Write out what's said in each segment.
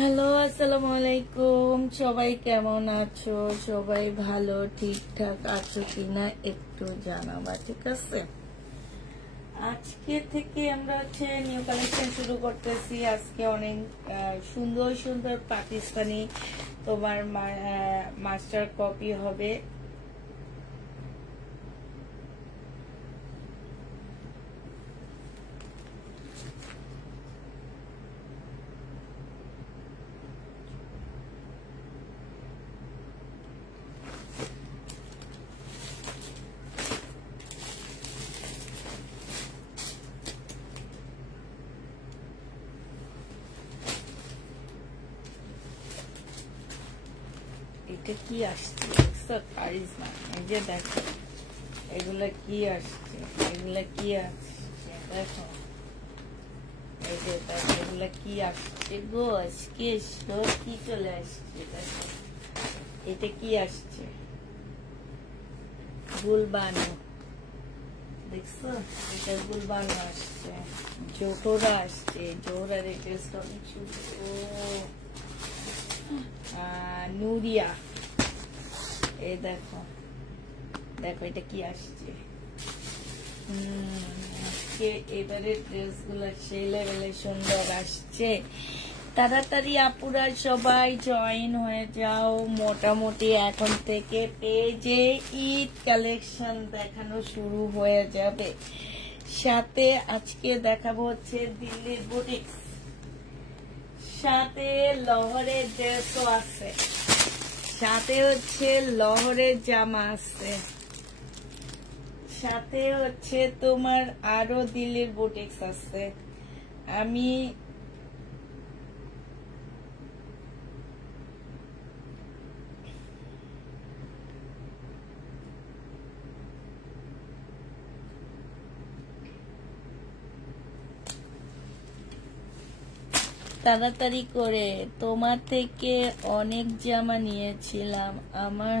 Hello, আসসালামু আলাইকুম। সবাই কেমন আছো? সবাই ভালো ঠিকঠাক আছো কিনা একটু জানাবা, ঠিক আছে? আজকে থেকে আমরা নিউ কালেকশন শুরু করতেছি। আজকে অনেক সুন্দর সুন্দর পাকিস্তানি তোমার মাস্টার কপি হবে। এটা কি আসছে দেখছো? কারিজমা। এই যে দেখো এগুলা কি আসছে, এগুলা কি আসছে দেখো। এই যে দেখো এগুলা কি আসছে গো, আজকে সব কি চলে আসছে দেখো। এটা কি আসছে? গুলবানো, দেখছো? এটা গুলবানো আসছে, জোহরা আসছে। জোহরার ড্রেসটা অনেক সুন্দর। নুরিয়া, এই দেখো দেখো এটা কি আসছে। আজকে এবারে ড্রেস গুলা সেই লেভেলে সুন্দর আসছে। তাড়াতাড়ি আপুরা সবাই জয়েন হয়ে যাও। মোটামুটি এখন থেকে পেজে ঈদ কালেকশন দেখানো শুরু হয়ে যাবে। সাথে আজকে দেখাবো হচ্ছে দিল্লির বুটিক্স, সাথে লহরের ড্রেসও আছে, সাথে হচ্ছে লহরের জামা আছে, সাথে হচ্ছে তোমার আরো দিল্লির বুটিক্স আছে। আমি তাড়াতাড়ি করে তোমার থেকে অনেক জামা নিয়েছিলাম। আমার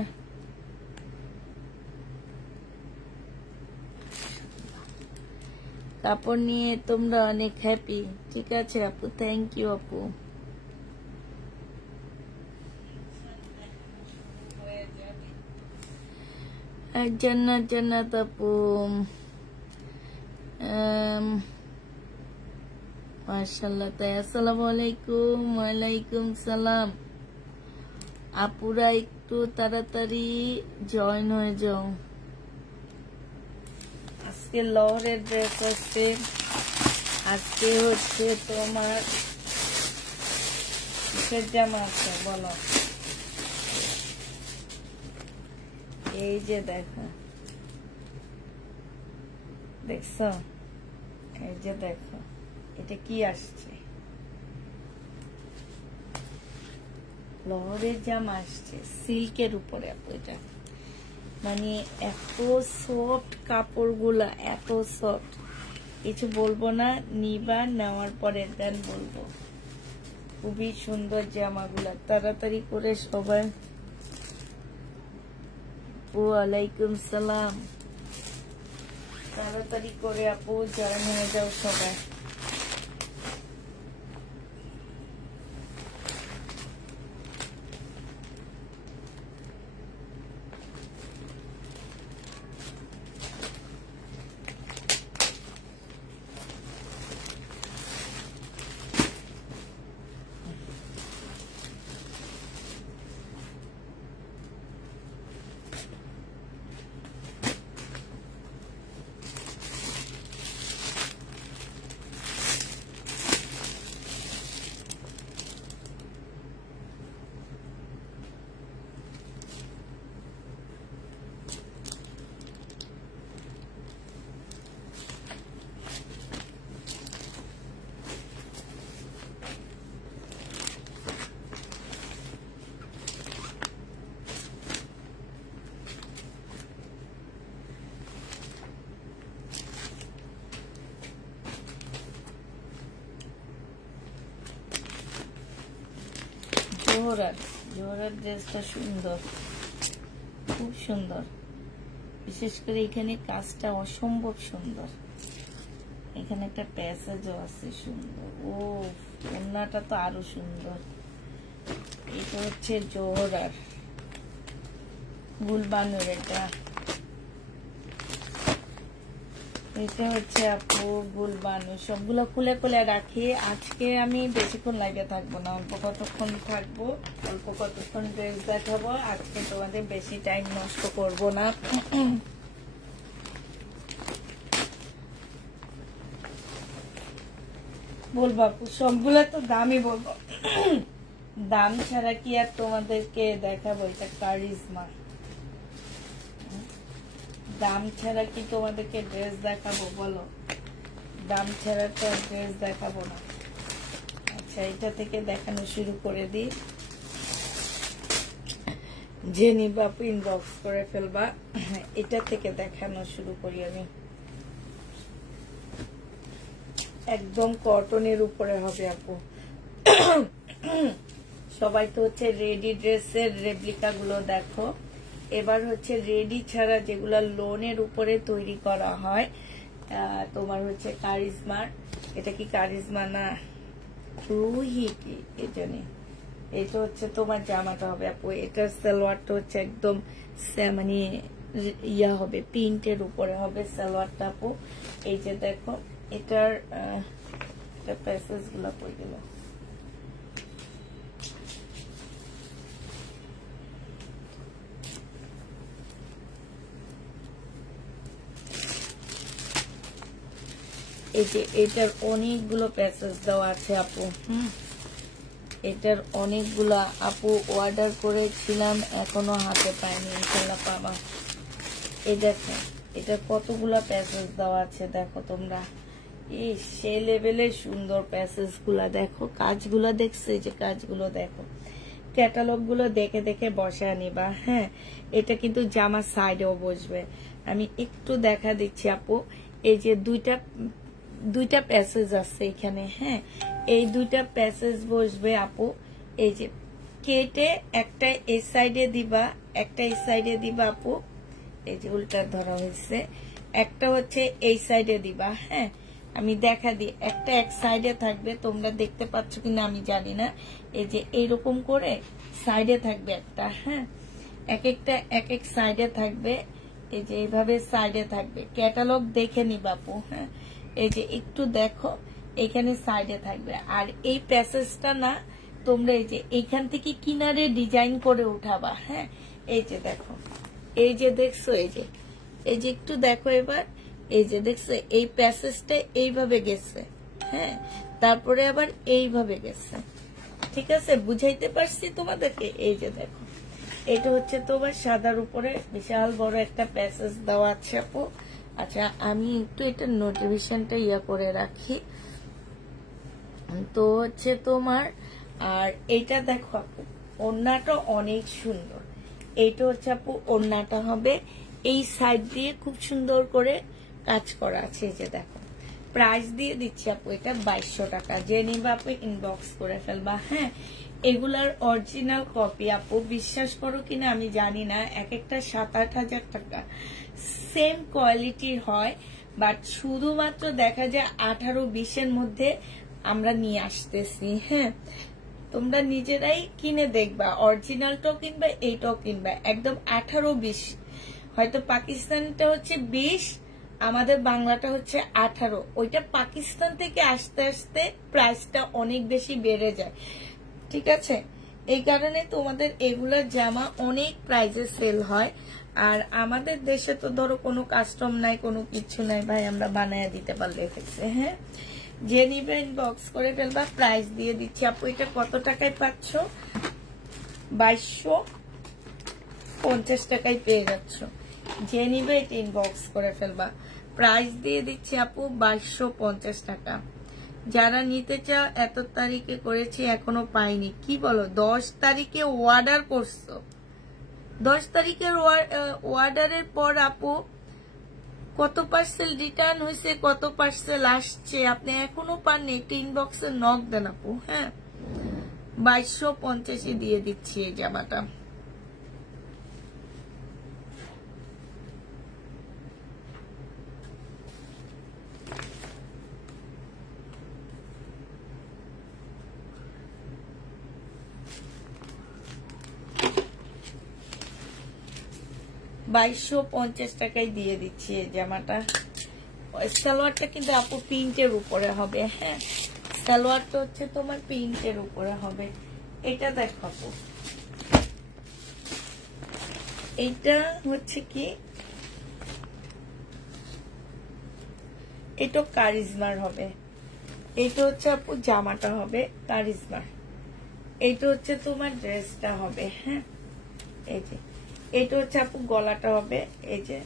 কাপড় নিয়ে তোমরা অনেক হ্যাপি। ঠিক আছে আপু, থ্যাংক ইউ আপু। জান্নাত জান্নাত আপু, মাশাআল্লাহ। তাই আসসালামু আলাইকুম। ওয়ালাইকুম সালাম। আপুরা একটু তাড়াতাড়ি জয়েন হয়ে যাও। আজকে লহরের ড্রেস আছে, আজকে হচ্ছে তোমার কিসের জামা আছে বলো। এই যে দেখো, দেখছো? এই যে দেখো এটা কি আসছে, লহরের জামা আসছে সিল্কের উপরে। আপু এটা মানে এত সফট, কাপড় গুলা এত সফট, কিছু বলবো না। নিবা, নেওয়ার পরে দেন বলবো। খুবই সুন্দর জামাগুলা। তাড়াতাড়ি করে সবাই। ওয়ালাইকুম সালাম। তাড়াতাড়ি করে আপু জয়েন হয়ে যাও সবাই। জোহরার ড্রেসটা সুন্দর, খুব সুন্দর। বিশেষ করে এখানে কাজটা অসম্ভব সুন্দর। এখানে একটা প্যাসেজও আছে সুন্দর। ও ওড়নাটা তো আরো সুন্দর। এটা হচ্ছে জোহরার গুলবানুর, এটা হচ্ছে আপু গুলবানু। সবগুলো খুলে খুলে রাখি। আজকে আমি বেশিক্ষণ লাইভে থাকবো না, অল্প কতক্ষণ থাকবো, অল্প কতক্ষণ ড্রেস দেখাবো। আজকে তোমাদের বেশি টাইম নষ্ট করব না। বলবো আপু, সবগুলো তো দামই বলবো, দাম ছাড়া কি আর তোমাদেরকে দেখাবো? এটা কারিজমা, দাম ছাড়া কি তোমাদেরকে ড্রেস দেখাবো বলো? দাম ছাড়া তো ড্রেস দেখাবো না। আচ্ছা, এটা থেকে দেখানো শুরু করে দিই। যে নিবা আপু ইনবক্স করে ফেলবা। এটা থেকে দেখানো শুরু করি আমি। একদম কটনের উপরে হবে আপু। সবাই তো হচ্ছে রেডি ড্রেসের রেপ্লিকা গুলো দেখো। এবার হচ্ছে রেডি ছাড়া যেগুলো লোনের উপরে তৈরি করা হয়, তোমার হচ্ছে কারিজমার। এটা কি কারিজমা না রুহি কি এজন্য? এটা হচ্ছে তোমার জামাটা হবে আপু। এটার সালোয়ারটা হচ্ছে একদম মানে ইয়া হবে, প্রিন্টের উপরে হবে সালোয়ারটা আপু। এই যে দেখো, এটার প্যাসেজ গুলা পড়ে গেল। এই যে এটার অনেকগুলো প্যাসেজ দেওয়া আছে আপু। এটার অনেকগুলো আপু অর্ডার করেছিলাম, এখনো হাতে পাইনি, ইনশাল্লাহ পাবা। এই দেখো, এটার কতগুলো প্যাসেজ দেওয়া আছে দেখো তোমরা। এই সে লেভেলে সুন্দর প্যাসেজ গুলা দেখো, কাজগুলো দেখছো? এই যে কাজগুলো দেখো, ক্যাটালগ গুলো দেখে দেখে বসায় নিবা। হ্যাঁ, এটা কিন্তু জামার সাইডেও বসবে। আমি একটু দেখা দিচ্ছি আপু। এই যে দুইটা প্যাসেজ আছে এখানে। হ্যাঁ, এই দুইটা প্যাসেজ বসবে আপু। এই যে কেটে একটা এই সাইডে দিবা, একটা এই সাইডে দিবা আপু। এই যে উল্টা ধরা হয়েছে, একটা হচ্ছে এই সাইডে দিবা। হ্যাঁ, আমি দেখা দিই। একটা এক সাইডে থাকবে, তোমরা দেখতে পাচ্ছ কিনা আমি জানি না। এই যে এইরকম করে সাইডে থাকবে একটা। হ্যাঁ, এক একটা এক এক সাইডে থাকবে। এই যে এইভাবে সাইডে থাকবে। ক্যাটালগ দেখে নিবা আপু। হ্যাঁ, এই যে একটু দেখো, এখানে সাইডে থাকবে। আর এই প্যাসেজটা না, তোমরা এই যে এইখান থেকে কিনারে ডিজাইন করে উঠাবা। হ্যাঁ, এই যে দেখো, এই যে দেখছো, এই যে একটু দেখো এবার। এই যে দেখছো, এই প্যাসেজটা এইভাবে গেছে। হ্যাঁ, তারপরে আবার এইভাবে গেছে। ঠিক আছে, বুঝাইতে পারছি তোমাদেরকে? এই যে দেখো, এটা হচ্ছে তোমার সাদার উপরে বিশাল বড় একটা প্যাসেজ দেওয়া আছে আপু। আচ্ছা, আমি একটু এটা নোটিফিকেশনটা ইয়া করে রাখি। তো হচ্ছে তোমার, আর এইটা দেখো আপু, ওড়নাটা অনেক সুন্দর। এইটা হচ্ছে আপু ওড়নাটা হবে, এই সাইড দিয়ে খুব সুন্দর করে কাজ করা আছে। এই যে দেখো, প্রাইস দিয়ে দিচ্ছি আপু এটা 2200 টাকা। যে নিবা আপু ইনবক্স করে ফেলবা। হ্যাঁ, এগুলার অরিজিনাল কপি আপু, বিশ্বাস করো কিনা আমি জানি না, এক একটা 7-8 হাজার টাকা সেম কোয়ালিটির হয়। বাট শুধুমাত্র দেখা যায় 18-20 মধ্যে আমরা নিয়ে আসতেছি। হ্যাঁ, তোমরা নিজেরাই কিনে দেখবা, অরিজিনালটাও কিনবা, এইটাও কিনবা, একদম 18-20। হয়তো পাকিস্তানটা হচ্ছে 20, আমাদের বাংলাটা হচ্ছে 18। ওইটা পাকিস্তান থেকে আসতে আসতে প্রাইসটা অনেক বেশি বেড়ে যায়। ঠিক আছে, এই কারণে তোমাদের এগুলার জামা অনেক প্রাইসে সেল হয়। আর আমাদের দেশে তো ধরো কোনো কাস্টম নাই, কোনো কিছু নাই ভাই, আমরা বানায় দিতে পারলে হয়েছে। হ্যাঁ, যে নিবে ইনবক্স করে ফেলবা। প্রাইস দিয়ে দিচ্ছি আপু, এটা কত টাকায় পাচ্ছ? 2250 টাকায় পেয়ে যাচ্ছ। যে নিবে এটা ইনবক্স করে ফেলবা। প্রাইস দিয়ে দিচ্ছি আপু 2250 টাকা। যারা নিতে চাও, এত তারিখে করেছি এখনো পাইনি, কি বলো? 10 তারিখে অর্ডার করছো, 10 তারিখের অর্ডারের পর আপু কত পার্সেল রিটার্ন হয়েছে, কত পার্সেল আসছে আপনি এখনো পাননি? একটা ইনবক্সে নক দেন আপু। হ্যাঁ, 2250 দিয়ে দিচ্ছি এই জামাটা। 2250 টাকায় দিয়ে দিচ্ছি এই জামাটা। সালোয়ারটা কিন্তু আপু প্রিন্টের উপরে হবে। হ্যাঁ, সালোয়ারটা হচ্ছে তোমার প্রিন্টের উপরে হবে। এটা দেখো আপু, এইটা হচ্ছে কি, এটা কারিজমার হবে। এইটা হচ্ছে আপু জামাটা হবে কারিজমার। এইটা হচ্ছে তোমার ড্রেসটা হবে। হ্যাঁ, এই যে এইটা হচ্ছে আপু গলাটা হবে। এই যে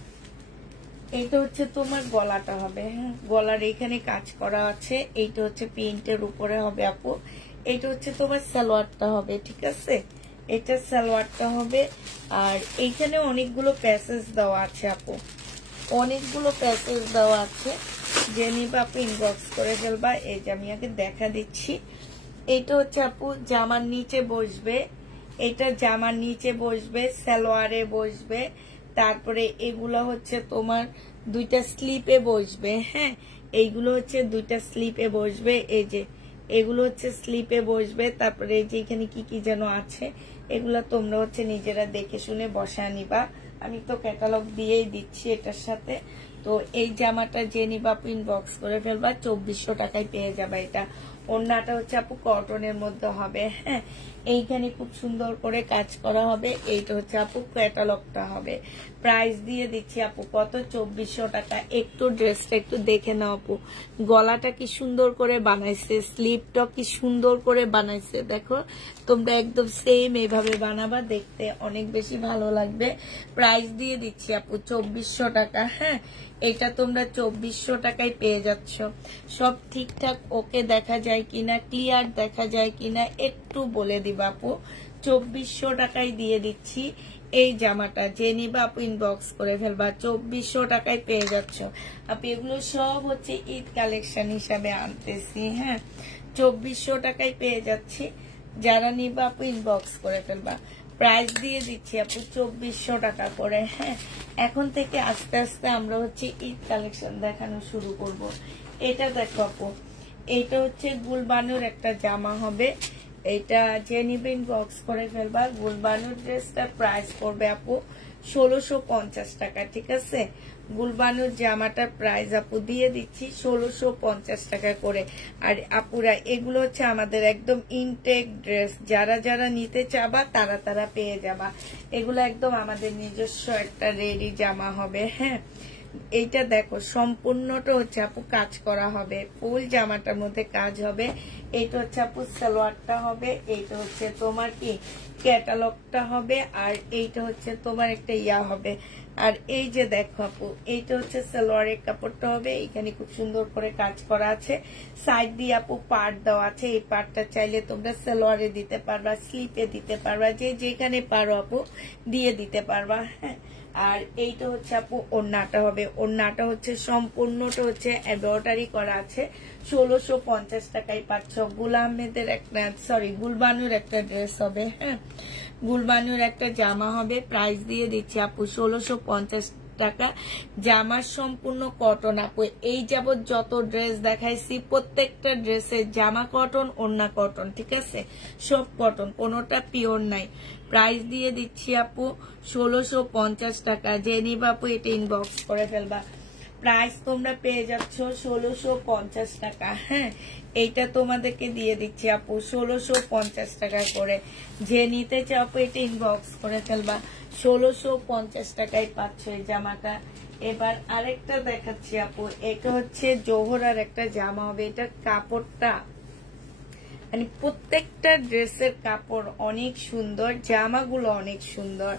এইটা হচ্ছে তোমার গলাটা হবে। হ্যাঁ, গলার এখানে কাজ করা আছে। এইটা হচ্ছে প্রিন্টের উপরে হবে আপু। এইটা হচ্ছে তোমার সালোয়ারটা হবে। ঠিক আছে, এটা সালোয়ারটা হবে। আর এইখানে অনেকগুলো প্যাসেজ দেওয়া আছে আপু, অনেকগুলো প্যাসেজ দেওয়া আছে। যে নিবা আপু ইনবক্স করে ফেলবা। এই যে আমি আগে দেখা দিচ্ছি। এইটা হচ্ছে আপু জামার নিচে বসবে, এটা জামার নিচে বসবে, সালোয়ারে বসবে। তারপরে এগুলো হচ্ছে তোমার দুইটা স্লিপে বসবে। হ্যাঁ, এইগুলো হচ্ছে দুইটা স্লিপে বসবে। এই যে এগুলো হচ্ছে স্লিপে বসবে। তারপরে এই যে এখানে কি কি যেন আছে, এগুলা তোমরা হচ্ছে নিজেরা দেখে শুনে বসা নিবা। আমি তো ক্যাটালগ দিয়েই দিচ্ছি এটার সাথে। তো এই জামাটা যে নিবা আপু ইনবক্স করে ফেলবা, 2400 টাকায় পেয়ে যাবে। এটা ওড়নাটা হচ্ছে আপু কটনের মধ্যে হবে। হ্যাঁ, এইখানে খুব সুন্দর করে কাজ করা হবে। এইটা হচ্ছে আপু ক্যাটালগটা হবে। প্রাইস দিয়ে দিচ্ছি আপু কত, 2400 টাকা। একটু ড্রেসটা একটু দেখে নাও আপু, গলাটা কি সুন্দর করে বানাইছে, স্লিপটা কি সুন্দর করে বানাইছে। দেখো তোমরা একদম সেম এইভাবে বানাবা, দেখতে অনেক বেশি ভালো লাগবে। প্রাইস দিয়ে দিচ্ছি আপু 2400 টাকা। হ্যাঁ, এটা তোমরা 2400 টাকায় পেয়ে যাচ্ছ। সব ঠিকঠাক ওকে দেখা যায় কিনা, ক্লিয়ার দেখা যায় কিনা একটু বলে দিবা আপু। 2400 টাকায় দিয়ে দিচ্ছি এই জামাটা। যে নিবা আপু ইনবক্স করে ফেলবা, 2400 টাকায় পেয়ে যাচ্ছ আপু। এগুলো সব হচ্ছে ঈদ কালেকশন হিসাবে আনতেছি। হ্যাঁ, 2400 টাকায় পেয়ে যাচ্ছি। যারা নিবা আপু ইনবক্স করে ফেলবা। প্রাইস দিয়ে দিচ্ছি আপু 2400 টাকা করে। হ্যাঁ, এখন থেকে আস্তে আস্তে আমরা হচ্ছে ঈদ কালেকশন দেখানো শুরু করব। এটা দেখো আপু, এইটা হচ্ছে গুলবানুর একটা জামা হবে। এটা যে নিবে ইনবক্স করে ফেলবা। গুলবানুর ড্রেসটার প্রাইস পড়বে আপু 1650 টাকা। ঠিক আছে, গুলবানুর জামাটার প্রাইস আপু দিয়ে দিচ্ছি 1650 টাকা করে। আর আপুরা এগুলো হচ্ছে আমাদের একদম ইনটেক ড্রেস, যারা যারা নিতে চাবা তারা তারা পেয়ে যাবা। এগুলো একদম আমাদের নিজস্ব একটা রেডি জামা হবে। হ্যাঁ, এইটা দেখো সম্পূর্ণটা হচ্ছে আপু কাজ করা হবে, ফুল জামাটার মধ্যে কাজ হবে। এইটা হচ্ছে আপু সালোয়ারটা হবে। এইটা হচ্ছে তোমার কি ক্যাটালগটা হবে। আর এইটা হচ্ছে তোমার একটা ইয়া হবে। আর এই যে দেখো আপু, এইটা হচ্ছে সালোয়ারের কাপড়টা হবে। এখানে খুব সুন্দর করে কাজ করা আছে। সাইড দিয়ে আপু পার্ট দেওয়া আছে। এই পার্টটা চাইলে তোমরা সালোয়ারে দিতে পারবা, স্লিপে দিতে পারবা, যে যেখানে পারো আপু দিয়ে দিতে পারবা। হ্যাঁ, আর এইটা হচ্ছে আপু ওড়নাটা হবে। ওড়নাটা হচ্ছে সম্পূর্ণটা হচ্ছে এমব্রয়ডারি করা আছে। 1650 টাকায় পাচ্ছ। আহমেদের একটা গুলবানুর একটা ড্রেস হবে। হ্যাঁ, গুলবানুর একটা জামা হবে। প্রাইস দিয়ে দিচ্ছি আপু 1650 টাকা। জামার সম্পূর্ণ কটন আপু। এই যাবত যত ড্রেস দেখাইছি প্রত্যেকটা ড্রেসের জামা কটন, ওড়না কটন। ঠিক আছে, সব কটন, কোনোটা পিওর নাই। প্রাইস দিয়ে দিচ্ছি আপু 1650 টাকা। যে নিবা আপু এটা ইনবক্স করে ফেলবা। প্রাইস তোমরা পেয়ে যাচ্ছ 1650 টাকা। হ্যাঁ, এইটা তোমাদেরকে দিয়ে দিচ্ছি আপু 1650 টাকা করে। যে নিতে চাও আপু এটা ইনবক্স করে ফেলবা। 1650 টাকায় পাচ্ছ এই জামাটা। এবার আরেকটা দেখাচ্ছি আপু। এটা হচ্ছে জোহরার একটা জামা হবে। এটা কাপড়টা মানে প্রত্যেকটা ড্রেসের কাপড় অনেক সুন্দর, জামাগুলো অনেক সুন্দর।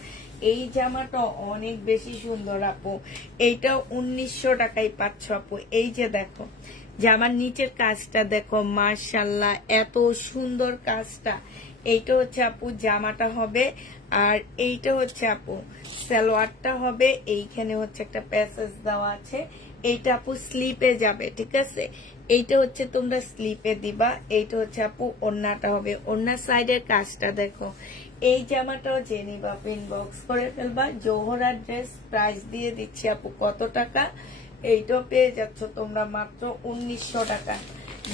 এই জামাটা অনেক বেশি সুন্দর আপু। এইটা 1900 টাকায় পাচ্ছ আপু। এই যে দেখো জামার নিচের কাজটা দেখো, মাশাআল্লাহ এত সুন্দর কাজটা। এইটা হচ্ছে আপু জামাটা হবে। আর এইটা হচ্ছে আপু সালোয়ারটা হবে। এইখানে হচ্ছে একটা প্যাসেজ দেওয়া আছে। এইটা আপু স্লিপে যাবে। ঠিক আছে, এইটা হচ্ছে তোমরা স্লিপে দিবা। এইটা হচ্ছে আপু ওড়নাটা হবে। ওড়নার সাইডের কাজটা দেখো। এই জামাটাও যে নিবা আপু ইনবক্স করে ফেলবা। জোহরার ড্রেস। প্রাইস দিয়ে দিচ্ছি আপু কত টাকা, এইটাও পেয়ে যাচ্ছ তোমরা মাত্র 1900 টাকা।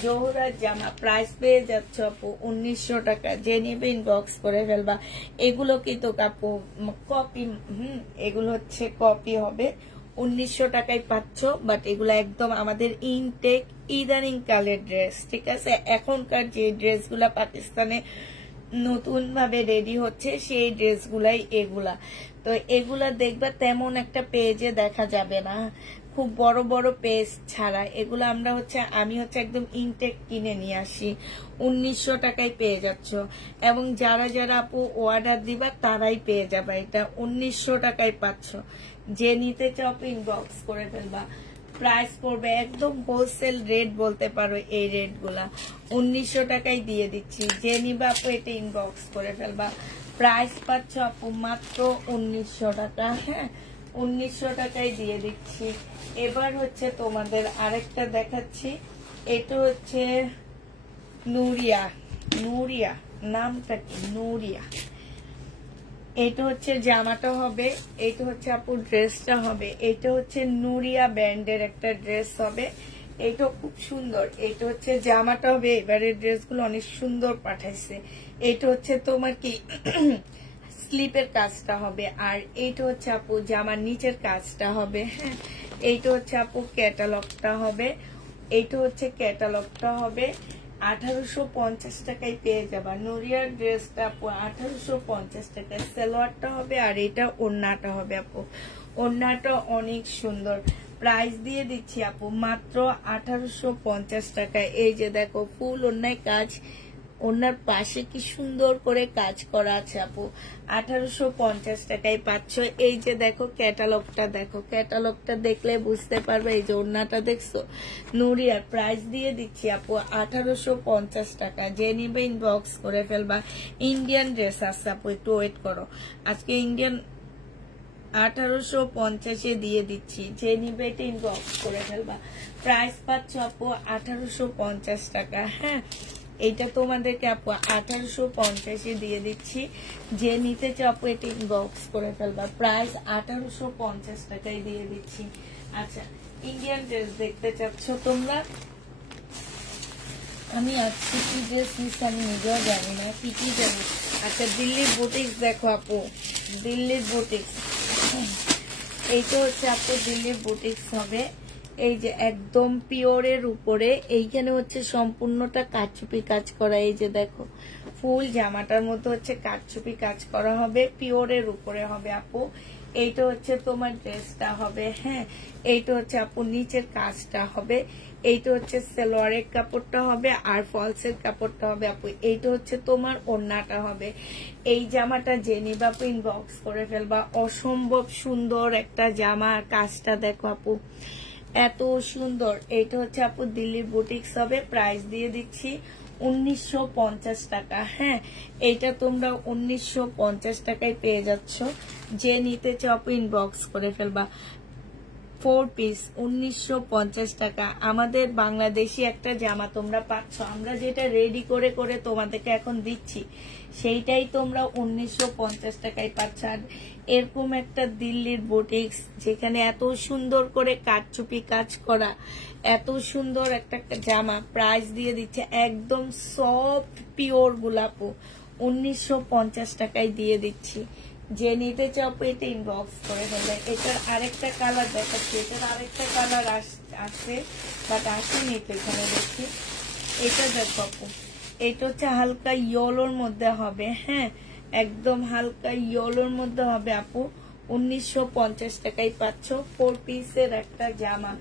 জোহরার জামা প্রাইস পেয়ে যাচ্ছ আপু 1900 টাকা। যে নিবে ইনবক্স করে ফেলবা। এগুলো কিন্তু আপু কপি, এগুলো হচ্ছে কপি হবে। 1900 টাকায় পাচ্ছ, বাট এগুলো একদম আমাদের ইনটেক ইদানিং কালের ড্রেস, ঠিক আছে। এখনকার যে ড্রেসগুলা পাকিস্তানে নতুন ভাবে রেডি হচ্ছে সেই ড্রেসগুলাই এগুলা। তো এগুলা দেখবা তেমন একটা পেজে দেখা যাবে না, খুব বড় বড় পেজ ছাড়া। এগুলো আমরা হচ্ছে আমি হচ্ছে একদম ইনটেক কিনে নিয়ে আসি। 1900 টাকায় পেয়ে যাচ্ছ, এবং যারা যারা আপু অর্ডার দিবা তারাই পেয়ে যাবা। এটা 1900 টাকায় পাচ্ছ। যে নিতে চাও ইনবক্স করে ফেলবা। প্রাইস পড়বে একদম হোলসেল রেট বলতে পারো, এই রেট গুলা 1900 টাকায় দিয়ে দিচ্ছি। যে নিবা আপু এটা ইনবক্স করে ফেলবা। প্রাইস পাচ্ছ আপু মাত্র 1900 টাকা। হ্যাঁ, 1900 টাকায় দিয়ে দিচ্ছি। এবার হচ্ছে তোমাদের আরেকটা দেখাচ্ছি। এটা হচ্ছে নুরিয়া, নুরিয়া নামটা কি, নুরিয়া। এটা হচ্ছে জামাটা হবে, এটা হচ্ছে আপু ড্রেসটা হবে। এটা হচ্ছে নুরিয়া ব্র্যান্ডের একটা ড্রেস হবে। এটা খুব সুন্দর। এটা হচ্ছে জামাটা হবে। এবারে ড্রেসগুলো অনেক সুন্দর পাঠাইছে। এটা হচ্ছে তোমার কি স্লিপের কাজটা হবে, আর এইটা হচ্ছে আপু জামার নিচের কাজটা হবে। হ্যাঁ, এইটা হচ্ছে আপু ক্যাটালগটা হবে। এইটা হচ্ছে ক্যাটালগটা হবে। 1850 টাকায় পেয়ে যাবা নুরিয়ার ড্রেসটা আপু। 1850 টাকায় সালোয়ারটা হবে, আর এটা ওড়নাটা হবে আপু। ওড়নাটা অনেক সুন্দর। প্রাইস দিয়ে দিচ্ছি আপু মাত্র 1850 টাকায়। এই যে দেখো ফুল ওড়নায় কাজ, ওনার পাশে কি সুন্দর করে কাজ করা আছে আপু। 1850 টাকায় পাচ্ছ। এই যে দেখো ক্যাটালগটা, দেখো ক্যাটালগটা দেখলে বুঝতে পারবে। এই যে ওড়নাটা দেখছো নুরিয়ার, প্রাইস দিয়ে দিচ্ছি আপু 1850 টাকা। যে নিবে ইনবক্স করে ফেলবা। ইন্ডিয়ান ড্রেস আছে আপু, একটু ওয়েট করো। আজকে ইন্ডিয়ান 1850 দিয়ে দিচ্ছি। যে নিবে এটা ইনবক্স করে ফেলবা। প্রাইস পাচ্ছ আপু 1850 টাকা। হ্যাঁ, এইটা তোমাদেরকে আপু 1850 দিয়ে দিচ্ছি। যে নিতে চাও আপু এটা ইনবক্স করে ফেলবা। প্রাইস 1850 টাকায় দিয়ে দিচ্ছি। আচ্ছা, ইন্ডিয়ান ড্রেস দেখতে চাচ্ছ তোমরা? আমি আজকে কি ড্রেস নিচ্ছি আমি নিজেও জানি না, কি কি জানি। আচ্ছা, দিল্লির বুটিক্স দেখো আপু, দিল্লির বুটিক্স। এইটা হচ্ছে আপু দিল্লির বুটিক্স হবে। এই যে একদম পিওরের উপরে, এইখানে হচ্ছে সম্পূর্ণটা কারচুপি কাজ করা। এই যে দেখো ফুল জামাটার মতো হচ্ছে কারচুপি কাজ করা হবে, পিওরের উপরে হবে আপু। এইটা হচ্ছে তোমার ড্রেসটা হবে। হ্যাঁ, এইটা হচ্ছে আপু নিচের কাজটা হবে। এইটা হচ্ছে সালোয়ারের কাপড়টা হবে, আর ফলসের কাপড়টা হবে আপু। এইটা হচ্ছে তোমার ওড়নাটা হবে। এই জামাটা যে নিবা আপু ইনবক্স করে ফেলবা। অসম্ভব সুন্দর একটা জামা, কাজটা দেখো আপু এত সুন্দর। এইটা হচ্ছে আপু দিল্লির বুটিক্স হবে। প্রাইস দিয়ে দিচ্ছি 1950 টাকা। হ্যাঁ, এইটা তোমরা 1950 টাকায় পেয়ে যাচ্ছ। যে নিতে চাও আপু ইনবক্স করে ফেলবা। 4 পিস 1950 টাকা। আমাদের বাংলাদেশি একটা জামা তোমরা পাচ্ছ। আমরা যেটা রেডি করে করে তোমাদেরকে এখন দিচ্ছি সেইটাই তোমরা 1950 টাকায় পাচ্ছ। আর এরকম একটা দিল্লির বুটিক্স যেখানে এত সুন্দর করে কারচুপি কাজ করা, এত সুন্দর একটা জামা, প্রাইস দিয়ে দিচ্ছে একদম সফট পিওর গোলাপো 1950 টাকায় দিয়ে দিচ্ছি। যে নিতে চাও এটা ইনবক্স করে ফেলবে। এটার আরেকটা কালার দেখাচ্ছি। এটার আরেকটা কালার আছে, বাট আসেনি তো এখানে দেখছি। এটা দেখো আপু, এটা হচ্ছে হালকা ইয়েলোর মধ্যে হবে। হ্যাঁ, একদম হালকা ইয়েলোর মধ্যে হবে আপু। 1950 টাকায় পাচ্ছ। 4 পিসের একটা জামা।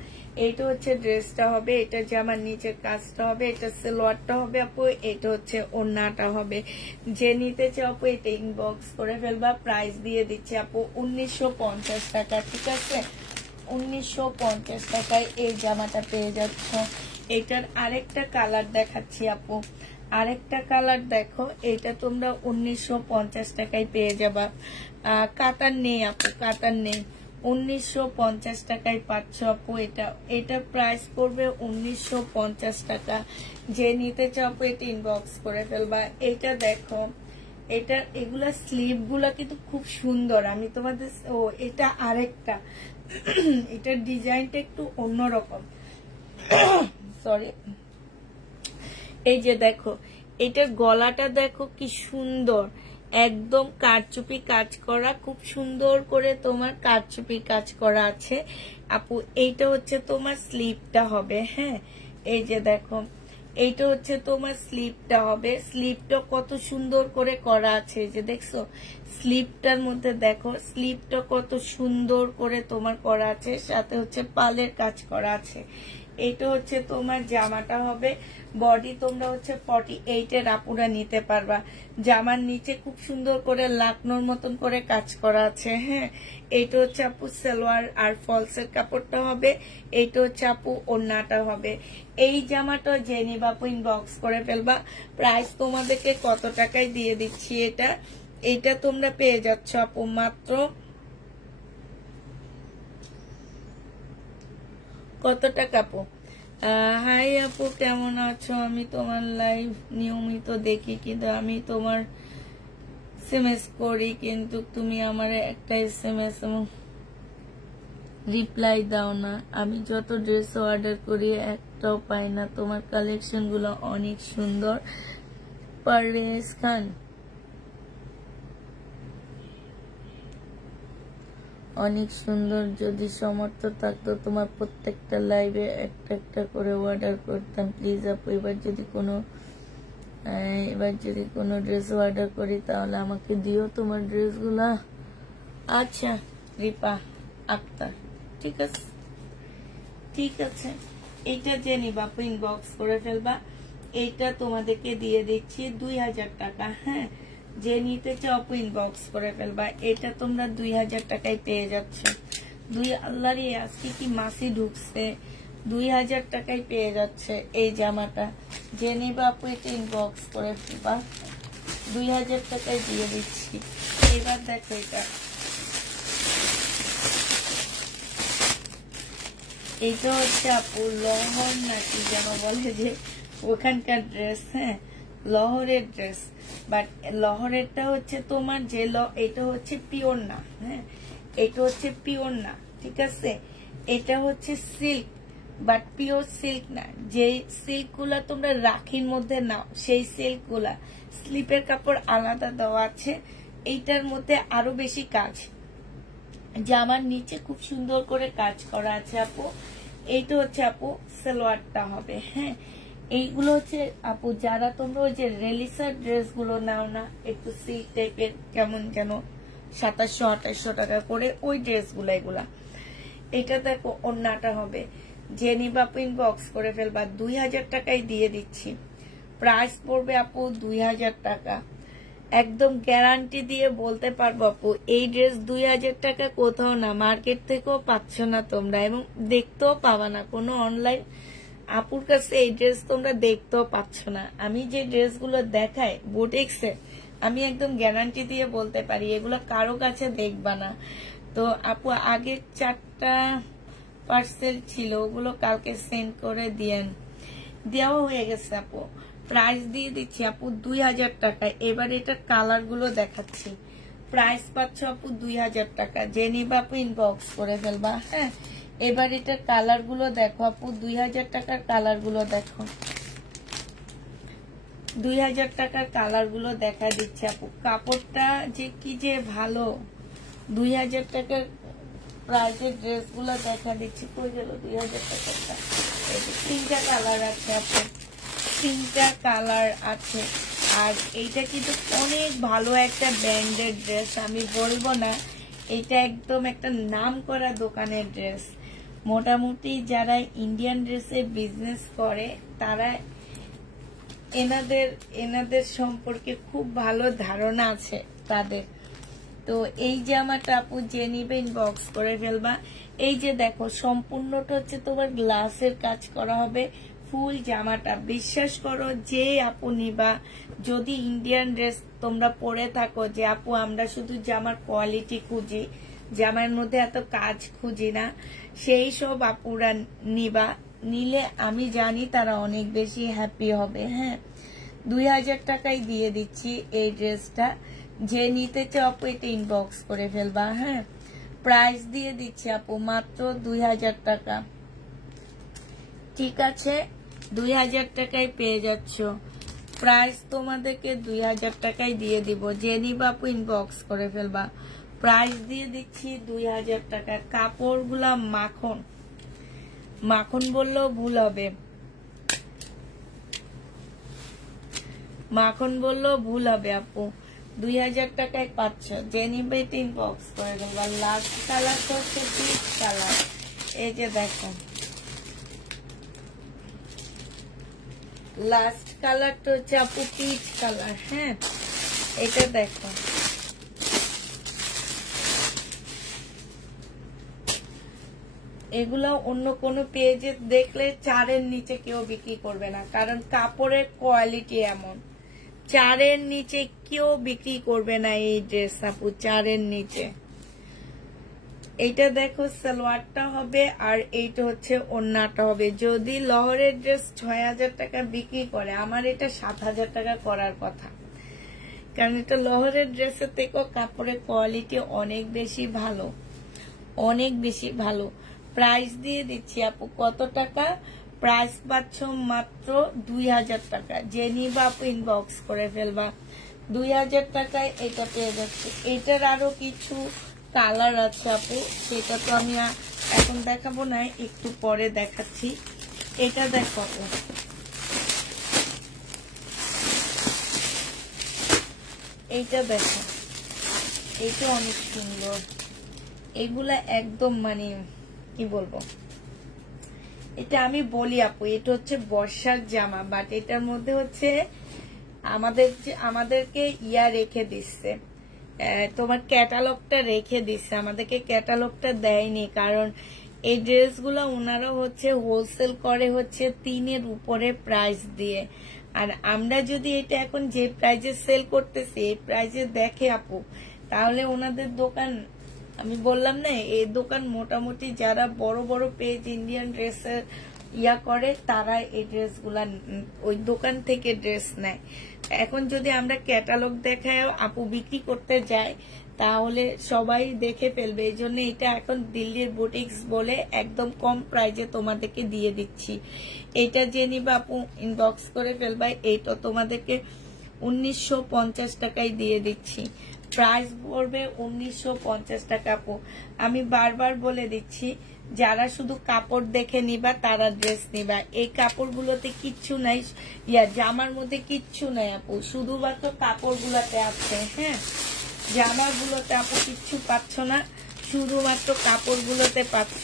এইটা হচ্ছে ড্রেসটা হবে, এটা জামার নিচের কাজটা হবে, এটা সালোয়ারটা হবে আপু। এটা হচ্ছে ওড়নাটা হবে। যে নিতে চাও আপু এটা ইনবক্স করে ফেলবা। প্রাইস দিয়ে দিচ্ছি আপু 1950 টাকা। ঠিক আছে, 1950 টাকায় এই জামাটা পেয়ে যাচ্ছ। এটার আরেকটা কালার দেখাচ্ছি আপু। আরেকটা কালার দেখো, এটা তোমরা 1950 টাকায় পেয়ে যাবা। কাতার নেই আপু, কাতার নেই। 1950 টাকায় পাচ্ছ আপু। এটা প্রাইস পড়বে 1950 টাকা। যে নিতে চাও আপু এটা ইনবক্স করে ফেলবা। এটা দেখো, এগুলা স্লিভ গুলা কিন্তু খুব সুন্দর। আমি তোমাদের এটা আরেকটা এটার ডিজাইনটা একটু অন্যরকম। সরি, এই যে দেখো এটার গলাটা দেখো কি সুন্দর, একদম কারচুপি কাজ করা, খুব সুন্দর করে তোমার কারচুপি কাজ করা আছে আপু। এইটা হচ্ছে তোমার স্লিপটা হবে। হ্যাঁ এই যে দেখো এইটা হচ্ছে তোমার স্লিপটা হবে। স্লিপটা কত সুন্দর করে করা আছে, যে দেখছো স্লিপটার মধ্যে দেখো স্লিপটা কত সুন্দর করে তোমার করা আছে, সাথে হচ্ছে পালের কাজ করা আছে। এইটা হচ্ছে তোমার জামাটা হবে। বডি তোমরা হচ্ছে 48 এর আপুরা নিতে পারবা। জামার নিচে খুব সুন্দর করে লাকনোর মতন করে কাজ করা আছে। হ্যাঁ এইটা হচ্ছে আপু সালোয়ার আর ফলসের কাপড়টা হবে। এইটা হচ্ছে আপু ওড়নাটা হবে। এই জামাটা যে নিবা আপু ইনবক্স করে ফেলবা। প্রাইস তোমাদেরকে কত টাকায় দিয়ে দিচ্ছি এটা তোমরা পেয়ে যাচ্ছ আপু মাত্র কত টাকা আপু? হাই আপু কেমন আছো? আমি তোমার লাইভ নিয়মিত দেখি, কিন্তু আমি তোমার এসএমএস করি, কিন্তু তুমি আমার একটা এসএমএস রিপ্লাই দাও না। আমি যত ড্রেস অর্ডার করি একটাও পাই না। তোমার কালেকশন গুলো অনেক সুন্দর। পারভেজ খান অনেক সুন্দর। যদি সমর্থ থাকতো তোমার প্রত্যেকটা লাইভে একটা একটা করে অর্ডার করতাম প্লিজ আপু। এবার যদি কোনো ড্রেস অর্ডার করি তাহলে আমাকে দিও তোমার ড্রেসগুলা। আচ্ছা রিপা আক্তার, ঠিক আছে ঠিক আছে। এইটা যে নিবা আপু ইনবক্স করে ফেলবা। এইটা তোমাদেরকে দিয়ে দিচ্ছি 2000 টাকা। হ্যাঁ যে নিতে চাও আপু ইনবক্স করে ফেলবা। এটা তোমরা 2000 টাকায় পেয়ে যাচ্ছ। আল্লাহরে আজকে কি মাসি ঢুকছে, 2000 টাকায় পেয়ে যাচ্ছে এই জামাটা। যে নিবা আপু এটা ইনবক্স করে ফেলবা। 2000 টাকায় দিয়ে দিচ্ছি। এবার দেখো এইটা হচ্ছে আপু লহর নাকি যেন বলে, যে ওখানকার ড্রেস। হ্যাঁ লহরের ড্রেস, বাট লহরেরটা হচ্ছে তোমার যে এটা হচ্ছে পিওর না। হ্যাঁ এটা হচ্ছে পিওর না, ঠিক আছে। এটা হচ্ছে সিল্ক, বাট পিওর সিল্ক না। যে সিল্ক গুলা তোমরা রাখির মধ্যে নাও সেই সিল্ক গুলা, স্লিপের কাপড় আলাদা দেওয়া আছে। এইটার মধ্যে আরো বেশি কাজ, জামার নিচে খুব সুন্দর করে কাজ করা আছে আপু। এইটা হচ্ছে আপু সালোয়ারটা হবে। হ্যাঁ এইগুলো হচ্ছে আপু যারা তোমরা ওই যে রেলিসার ড্রেস গুলো নাও না, একটু সিল্ক টাইপের, কেমন যেন 2700-2800 টাকা করে ওই ড্রেস গুলা এগুলা। এটা দেখো ওড়নাটা হবে। যে নিবা আপু ইনবক্স করে ফেলবা। 2000 টাকায় দিয়ে দিচ্ছি। প্রাইস পড়বে আপু 2000 টাকা। একদম গ্যারান্টি দিয়ে বলতে পারবো আপু এই ড্রেস 2000 টাকা কোথাও না, মার্কেট থেকেও পাচ্ছ না তোমরা, এবং দেখতেও পাবা না কোনো অনলাইন আপুর কাছে। এই ড্রেস তোমরা দেখতেও পাচ্ছ না। আমি যে ড্রেসগুলো দেখাই বুটিক্সে, আমি একদম গ্যারান্টি দিয়ে বলতে পারি এগুলো কারো কাছে দেখবা না। তো আপু আগে 4টা পার্সেল ছিল, ওগুলো কালকে সেন্ড করে দেওয়া হয়ে গেছে আপু। প্রাইস দিয়ে দিচ্ছি আপু 2000 টাকা। এবার এটা কালার গুলো দেখাচ্ছি। প্রাইস পাচ্ছ আপু 2000 টাকা। যে নিবা আপু ইনবক্স করে ফেলবা। হ্যাঁ এবার এটা কালার গুলো দেখো আপু। 2000 টাকার কালার গুলো দেখো। 2000 টাকার কালার গুলো দেখা দিচ্ছে আপু। কাপড়টা যে কি যে ভালো। 2000 টাকার প্রাইজের ড্রেস গুলো দেখা দিচ্ছি। কই গেল 2000 টাকারটা? 3টা কালার আছে আপু, 3টা কালার আছে। আর এইটা কিন্তু অনেক ভালো একটা ব্র্যান্ডের ড্রেস, আমি বলবো না। এটা একদম একটা নাম করা দোকানের ড্রেস। মোটামুটি যারা ইন্ডিয়ান ড্রেসে বিজনেস করে তারা এনাদের সম্পর্কে খুব ভালো ধারণা আছে তাদের। তো এই জামাটা আপু যে নিবে ইনবক্স করে ফেলবা। এই যে দেখো সম্পূর্ণটা হচ্ছে তোমার গ্লাসের কাজ করা হবে ফুল জামাটা। বিশ্বাস করো যে আপু নিবা, যদি ইন্ডিয়ান ড্রেস তোমরা পরে থাকো যে আপু আমরা শুধু জামার কোয়ালিটি খুঁজি, জামার মধ্যে এত কাজ খুঁজি না, সেই সব আপুরা নিলে আমি জানি তারা অনেক বেশি হ্যাপি হবে। হ্যাঁ 2000 টাকায় দিয়ে দিচ্ছি এই ড্রেসটা। যে নিতে চাও আপু এটা ইনবক্স করে ফেলবা। হ্যাঁ প্রাইস দিয়ে দিচ্ছি আপু মাত্র 2000 টাকা, ঠিক আছে। 2000 টাকায় পেয়ে যাচ্ছ। প্রাইস তোমাদেরকে 2000 টাকায় দিয়ে দিব, যে নিবা আপু ইনবক্স করে ফেলবা। প্রাইস দিয়ে দিচ্ছি 2000 টাকা। কাপড়গুলা মাখন, মাখন বললেও ভুল হবে, মাখন বললেও ভুল হবে আপু। 2000 টাকায় পাচ্ছ, যে নিবে ইনবক্স করে ফেলবা। লাস্ট কালার তো হচ্ছে পিচ কালার, এই যে দেখো লাস্ট কালারটা হচ্ছে আপু পিচ কালার। হ্যাঁ, এটা দেখো, এগুলো অন্য কোনো পেজে দেখলে 4-এর নিচে কেউ বিক্রি করবে না, কারণ কাপড়ের কোয়ালিটি এমন। 4-এর নিচে কেউ বিক্রি করবে না এই ড্রেস আপু, 4-এর নিচে। এইটা দেখো সালোয়ারটা হবে, আর এইটা হচ্ছে ওড়নাটা হবে। যদি লহরের ড্রেস 6000 টাকা বিক্রি করে, আমার এটা 7000 টাকা করার কথা, কারণ এটা লহরের ড্রেসের থেকেও কাপড়ের কোয়ালিটি অনেক বেশি ভালো, অনেক বেশি ভালো। প্রাইস দিয়ে দিচ্ছি আপু কত টাকা? প্রাইস পাচ্ছ মাত্র 2000 টাকা। যে নিবা আপু ইনবক্স করে ফেলবা। 2000 টাকায় এটা পেয়ে যাচ্ছে। এটার আরো কিছু কালার আছে আপু, সেটা তো আমি এখন দেখাবো না, একটু পরে দেখাচ্ছি। এটা দেখো আপু, এইটা দেখো, এটা অনেক সুন্দর। এগুলা একদম মানে কি বলবো, এটা আমি বলি আপু, এটা হচ্ছে বর্ষার জামা, বাট এটার মধ্যে হচ্ছে আমাদেরকে ইয়া রেখে দিচ্ছে, তোমার ক্যাটালগটা রেখে দিচ্ছে। আমাদেরকে ক্যাটালগটা দেয়নি, কারণ এই ড্রেসগুলো ওনারা হচ্ছে হোলসেল করে হচ্ছে 3-এর উপরে প্রাইস দিয়ে। আর আমরা যদি এটা এখন যে প্রাইজে সেল করতেছি এই প্রাইজে দেখে আপু, তাহলে ওনাদের দোকান, আমি বললাম না, এই দোকান মোটামুটি যারা বড় বড় পেজ ইন্ডিয়ান ড্রেসের ইয়া করে, তারা এই ড্রেসগুলা ওই দোকান থেকে ড্রেস নেয়। এখন যদি আমরা ক্যাটালগ দেখায় আপু বিক্রি করতে যাই, তাহলে সবাই দেখে ফেলবে। এই জন্য এটা এখন দিল্লির বুটিক্স বলে একদম কম প্রাইজে তোমাদেরকে দিয়ে দিচ্ছি। এটা যে নিবা আপু ইনবক্স করে ফেলবা। এইটা তোমাদেরকে 1950 টাকায় দিয়ে দিচ্ছি। প্রাইস পড়বে 1950 টাকা আপু। আমি বারবার বলে দিচ্ছি, যারা শুধু কাপড় দেখে নিবা তারা ড্রেস নিবা। এই কাপড়গুলোতে কিচ্ছু নাই, জামার মধ্যে কিচ্ছু নাই আপু, শুধুমাত্র কাপড়গুলোতে আছে। হ্যাঁ, জামাগুলোতে আপু কিচ্ছু পাচ্ছ না, শুধুমাত্র কাপড়গুলোতে পাচ্ছ।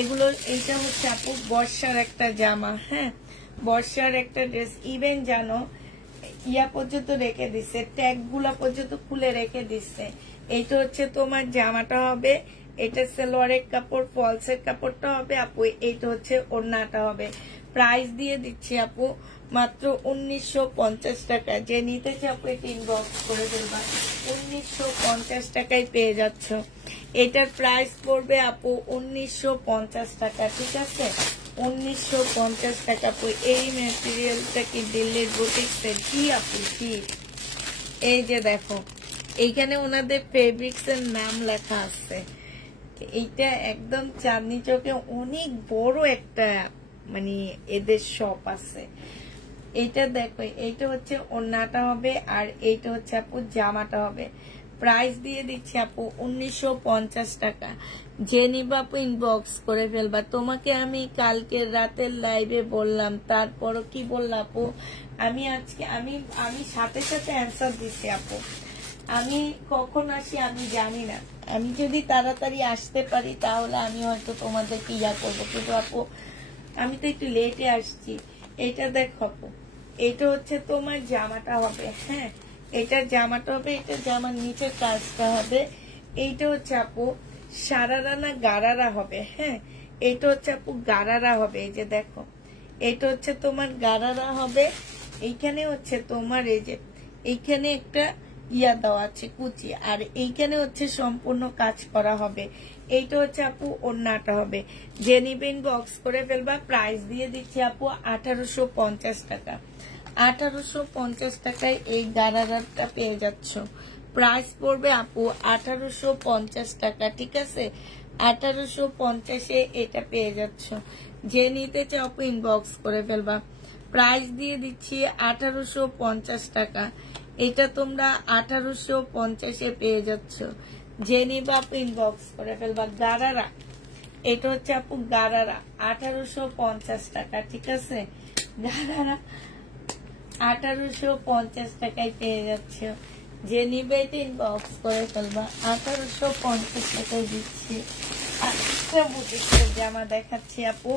এগুলো, এইটা হচ্ছে আপু বর্ষার একটা জামা। হ্যাঁ, বর্ষার একটা ড্রেস। ইভেন জানো ইয়া পর্যন্ত রেখে দিচ্ছে, ট্যাগ গুলা পর্যন্ত খুলে রেখে দিচ্ছে। এইটা হচ্ছে তোমার জামাটা হবে, এটা সালোয়ারের কাপড়, ফলসের কাপড়টা হবে আপু, এইটা হচ্ছে ওড়নাটা হবে। প্রাইস দিয়ে দিচ্ছি আপু মাত্র 1950 টাকা। যে নিতে চাই আপু এটা ইনবক্স করে ফেলবা। 1950 টাকায় পেয়ে যাচ্ছ। এটার প্রাইস পড়বে আপু 1950 টাকা, ঠিক আছে? 1950 টাকা আপু। এই ম্যাটেরিয়ালটা কি দিল্লির বুটিক্সের? কি আপু কি, এই যে দেখো এইখানে ওনাদের ফেব্রিক্স এর নাম লেখা আছে। এইটা একদম চাঁদনি চকে অনেক বড় একটা মানে এদের শপ আছে। এইটা দেখো, এইটা হচ্ছে ওড়নাটা হবে, আর এইটা হচ্ছে আপু জামাটা হবে। প্রাইস দিয়ে দিচ্ছি আপু 1950 টাকা। যে নিবা আপু ইনবক্স করে ফেলবা। তোমাকে আমি কালকে রাতের লাইভে বললাম, তারপরও কি বললাম আপু, আমি আজকে আমি সাথে সাথে অ্যান্সার দিচ্ছি আপু। আমি কখন আসি আমি জানি না, আমি যদি তাড়াতাড়ি আসতে পারি তাহলে আমি হয়তো তোমাদেরকে ইয়া করবো, কিন্তু আপু আমি তো একটু লেটে আসছি। এটা দেখো আপু, এটা হচ্ছে তোমার জামাটা হবে। হ্যাঁ, এটা জামাটা হবে, এটা জামার নিচের কাজটা হবে। এইটা হচ্ছে আপু সারারা না গারারা হবে। হ্যাঁ, এইটা হচ্ছে আপু গারারা হবে। এই যে দেখো, এটা হচ্ছে তোমার গারারা হবে। এইখানে হচ্ছে তোমার এই যে এইখানে একটা ইয়া দেওয়া আছে কুচি, আর এইখানে হচ্ছে সম্পূর্ণ কাজ করা হবে। এইটা হচ্ছে আপু ওড়নাটা হবে। যে নিবেন বক্স করে ফেলবা। প্রাইস দিয়ে দিচ্ছি আপু 1850 টাকা। 1850 টাকায় এই গারারাটা পেয়ে যাচ্ছ। প্রাইস পড়বে আপু 1850 টাকা, ঠিক আছে? 1850-এ এটা পেয়ে যাচ্ছ। যে নিতে চাও আপু ইনবক্স করে ফেলবা। প্রাইস দিয়ে দিচ্ছি 1850 টাকা। এটা তোমরা 1850-এ পেয়ে যাচ্ছ। যে নিবা আপু ইনবক্স করে ফেলবা। গারারা, এটা হচ্ছে আপু গারারা 1850 টাকা, ঠিক আছে? গারারা 1850 টাকায় পেয়ে যাচ্ছ। যে নিবে এটা ইনবক্স করে ফেলবা। 1850 টাকায় দিচ্ছি। আরেকটা বুটিকের জামা দেখাচ্ছি আপু।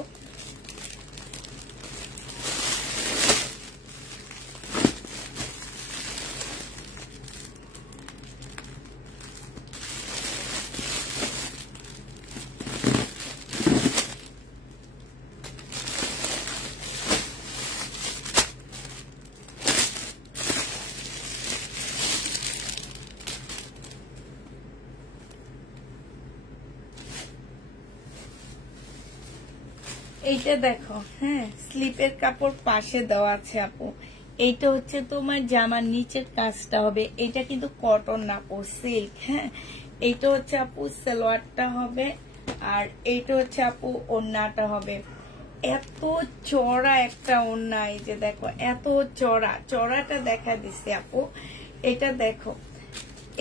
এইটা দেখো, হ্যাঁ, স্লিপের কাপড় পাশে দেওয়া আছে আপু। এইটা হচ্ছে তোমার জামার নিচের কাজটা হবে। এটা কিন্তু কটন না আপু, সিল্ক। হ্যাঁ, এইটা হচ্ছে আপু সালোয়ারটা হবে, আর এইটা হচ্ছে আপু ওড়নাটা হবে। এত চড়া একটা ওড়না, এই যে দেখো এত চড়া, চড়াটা দেখা দিচ্ছে আপু। এটা দেখো,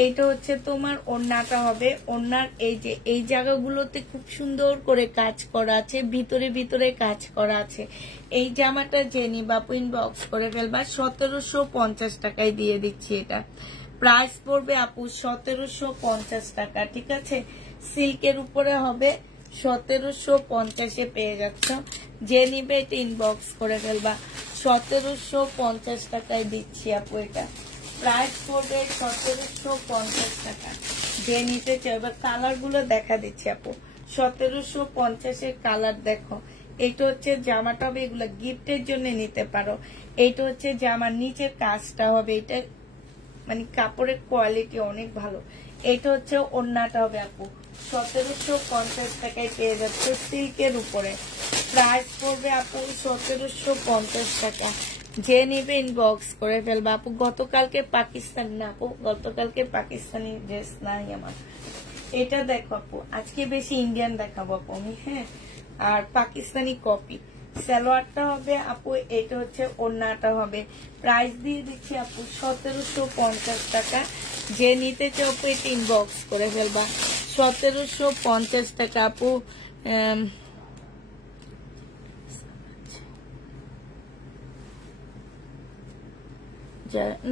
এইটা হচ্ছে তোমার ওড়নাটা হবে। ওড়নার এই যে এই জায়গাগুলোতে খুব সুন্দর করে কাজ করা আছে, ভিতরে ভিতরে কাজ করা আছে। এই জামাটা যে নিবা আপু ইনবক্স করে ফেলবা। 1750 টাকায় দিয়ে দিচ্ছি। এটা প্রাইস পড়বে আপু 1750 টাকা, ঠিক আছে? সিল্কের উপরে হবে, 1750-এ পেয়ে যাচ্ছ। যে নিবে এটা ইনবক্স করে ফেলবা। 1750 টাকায় দিচ্ছি আপু। এটা প্রাইস পড়বে 1750 টাকা। যে নিতে চাই। এবার কালার গুলো দেখা দিচ্ছি আপু। 1750-এর কালার দেখো। এইটা হচ্ছে জামাটা হবে, এগুলো গিফটের জন্য নিতে পারো। এইটা হচ্ছে জামার নিচের কাজটা হবে। এটা মানে কাপড়ের কোয়ালিটি অনেক ভালো। এইটা হচ্ছে ওড়নাটা হবে আপু। 1750 টাকায় পেয়ে যাচ্ছে সিল্কের উপরে। প্রাইস পড়বে আপু 1750 টাকা। যে নিবে ইনবক্স করে ফেলবা আপু। গতকালকে পাকিস্তানি না আপু, গতকালকে পাকিস্তানি ড্রেস নাই আমার। এটা দেখো আপু, আজকে বেশি ইন্ডিয়ান দেখাবো আপু আমি। হ্যাঁ, আর পাকিস্তানি কপি। সালোয়ারটা হবে আপু, এটা হচ্ছে ওড়নাটা হবে। প্রাইস দিয়ে দিচ্ছি আপু 1750 টাকা। যে নিতে চাও আপু এটা ইনবক্স করে ফেলবা। 1750 টাকা আপু।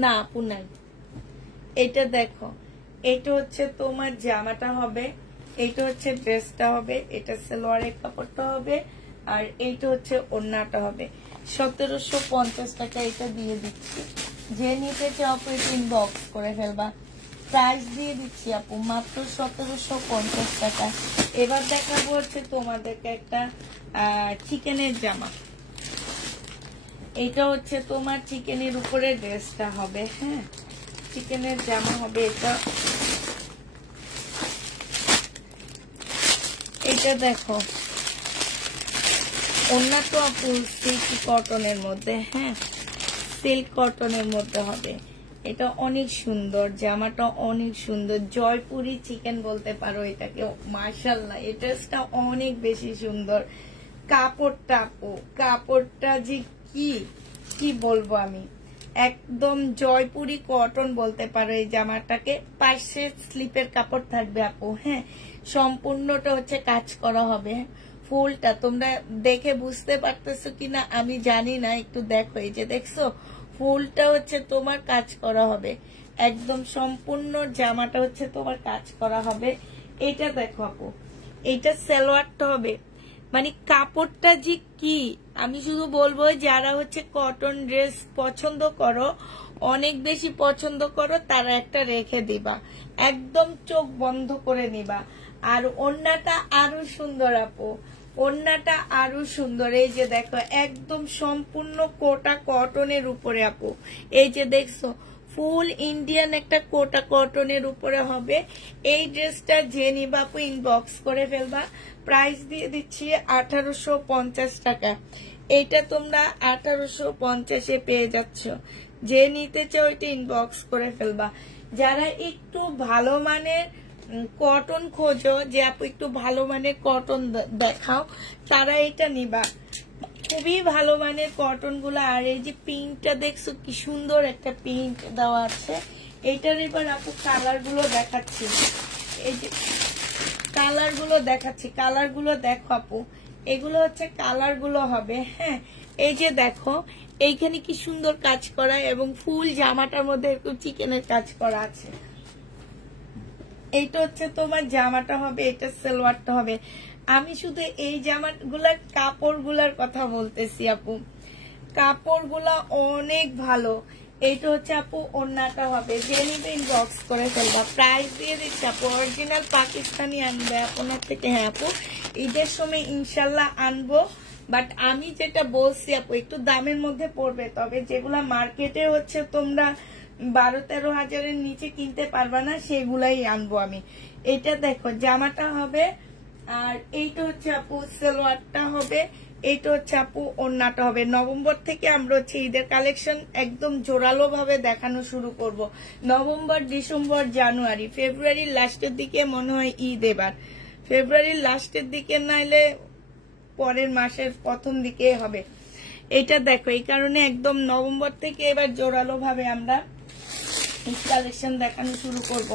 না আপু নাই। এটা দেখো, এটা হচ্ছে তোমার জামাটা হবে, এইটা হচ্ছে ড্রেসটা হবে, এটা সালোয়ারের কাপড়টা হবে, আর এইটা হচ্ছে ওড়নাটা হবে। 1750 টাকা এটা দিয়ে দিচ্ছি। যে নিতে চাও আপু এটা ইনবক্স করে ফেলবা। প্রাইস দিয়ে দিচ্ছি আপু মাত্র 1750 টাকা। এবার দেখাবো হচ্ছে তোমাদেরকে একটা চিকেনের জামা। এটা হচ্ছে তোমার চিকেনের উপরে ড্রেসটা হবে। হ্যাঁ, চিকেনের জামা হবে এটা। এটা দেখো, ওড়না তো আপু সিল্ক কটনের মধ্যে। হ্যাঁ, সিল্ক কটনের মধ্যে হবে। এটা অনেক সুন্দর, জামাটা অনেক সুন্দর। জয়পুরি চিকেন বলতে পারো এটাকে। মাশাআল্লাহ, এই ড্রেসটা অনেক বেশি সুন্দর। কাপড়টা আপু, কাপড়টা যে কি বলবো আমি, একদম জয়পুরি কটন বলতে পারো এই জামাটাকে। পাশে স্লিপের কাপড় থাকবে আপু। হ্যাঁ, সম্পূর্ণটা হচ্ছে কাজ করা হবে। ফুলটা তোমরা দেখে বুঝতে পারতেছো কিনা আমি জানি না, একটু দেখো। এই যে দেখছো, ফুলটা হচ্ছে তোমার কাজ করা হবে। একদম সম্পূর্ণ জামাটা হচ্ছে তোমার কাজ করা হবে। এটা দেখো আপু, এইটা সালোয়ারটা হবে। মানে কাপড়টা যে কি, আমি শুধু বলবো যারা হচ্ছে কটন ড্রেস পছন্দ করো, অনেক বেশি পছন্দ করো, তারা একটা রেখে দিবা, একদম চোখ বন্ধ করে নিবা। আর ওড়নাটা আরো সুন্দর আপু, ওড়নাটা আরো সুন্দর। এই যে দেখো, একদম সম্পূর্ণ কোটা কটনের উপরে আপু। এই যে দেখছো, ফুল ইন্ডিয়ান একটা কোটা কটনের উপরে হবে। এই ড্রেসটা যে নিবা আপু ইনবক্স করে ফেলবা। প্রাইস দিয়ে দিচ্ছি 1850 টাকা। এইটা তোমরা 1850-এ পেয়ে যাচ্ছ। যে নিতে চাও এটা ইনবক্স করে ফেলবা। যারা একটু ভালো মানের কটন খোঁজো, যে আপু একটু ভালো মানের কটন দেখাও, তারা এটা নিবা। খুবই ভালো মানের কটন গুলো। আর এই যে পিঙ্কটা দেখছো কি সুন্দর একটা পিঙ্ক দেওয়া আছে। এইটার এবার আপু কালার গুলো দেখাচ্ছি, এই যে কালার গুলো দেখাচ্ছি, কালার গুলো দেখো আপু, এগুলো হচ্ছে কালার গুলো হবে। হ্যাঁ, এই যে দেখো এইখানে কি সুন্দর কাজ করা এবং ফুল জামাটার মধ্যে একটু চিকেনের কাজ করা আছে। এইটা হচ্ছে তোমার জামাটা হবে, এটা সালোয়ারটা হবে। আমি শুধু এই জামাগুলার কাপড়গুলার কথা বলতেছি আপু, কাপড়গুলা অনেক ভালো। এইটা হচ্ছে আপু ওড়নাটা হবে, যে নিবে ইনবক্স করে ফেলবা। প্রাইস দিয়ে দিচ্ছি আপু, অরিজিনাল পাকিস্তানি আনবে আপনার থেকে। হ্যাঁ আপু, ঈদের সময় ইনশাল্লাহ আনবো, বাট আমি যেটা বলছি আপু একটু দামের মধ্যে পড়বে। তবে যেগুলা মার্কেটে হচ্ছে তোমরা 12-13 হাজারের নিচে কিনতে পারবা না, সেগুলাই আনবো আমি। এটা দেখো জামাটা হবে, আর এইটা হচ্ছে আপু সালোয়ারটা হবে, এইটা হচ্ছে আপু ওড়নাটা হবে। নভেম্বর থেকে আমরা হচ্ছে ঈদের কালেকশন একদম জোরালো ভাবে দেখানো শুরু করব। নভেম্বর, ডিসেম্বর, জানুয়ারি, ফেব্রুয়ারির লাস্টের দিকে মনে হয় ঈদ। এবার ফেব্রুয়ারির লাস্টের দিকে নাইলে পরের মাসের প্রথম দিকে হবে। এটা দেখো এই কারণে একদম নভেম্বর থেকে এবার জোরালো ভাবে আমরা কালেকশন দেখানো শুরু করব।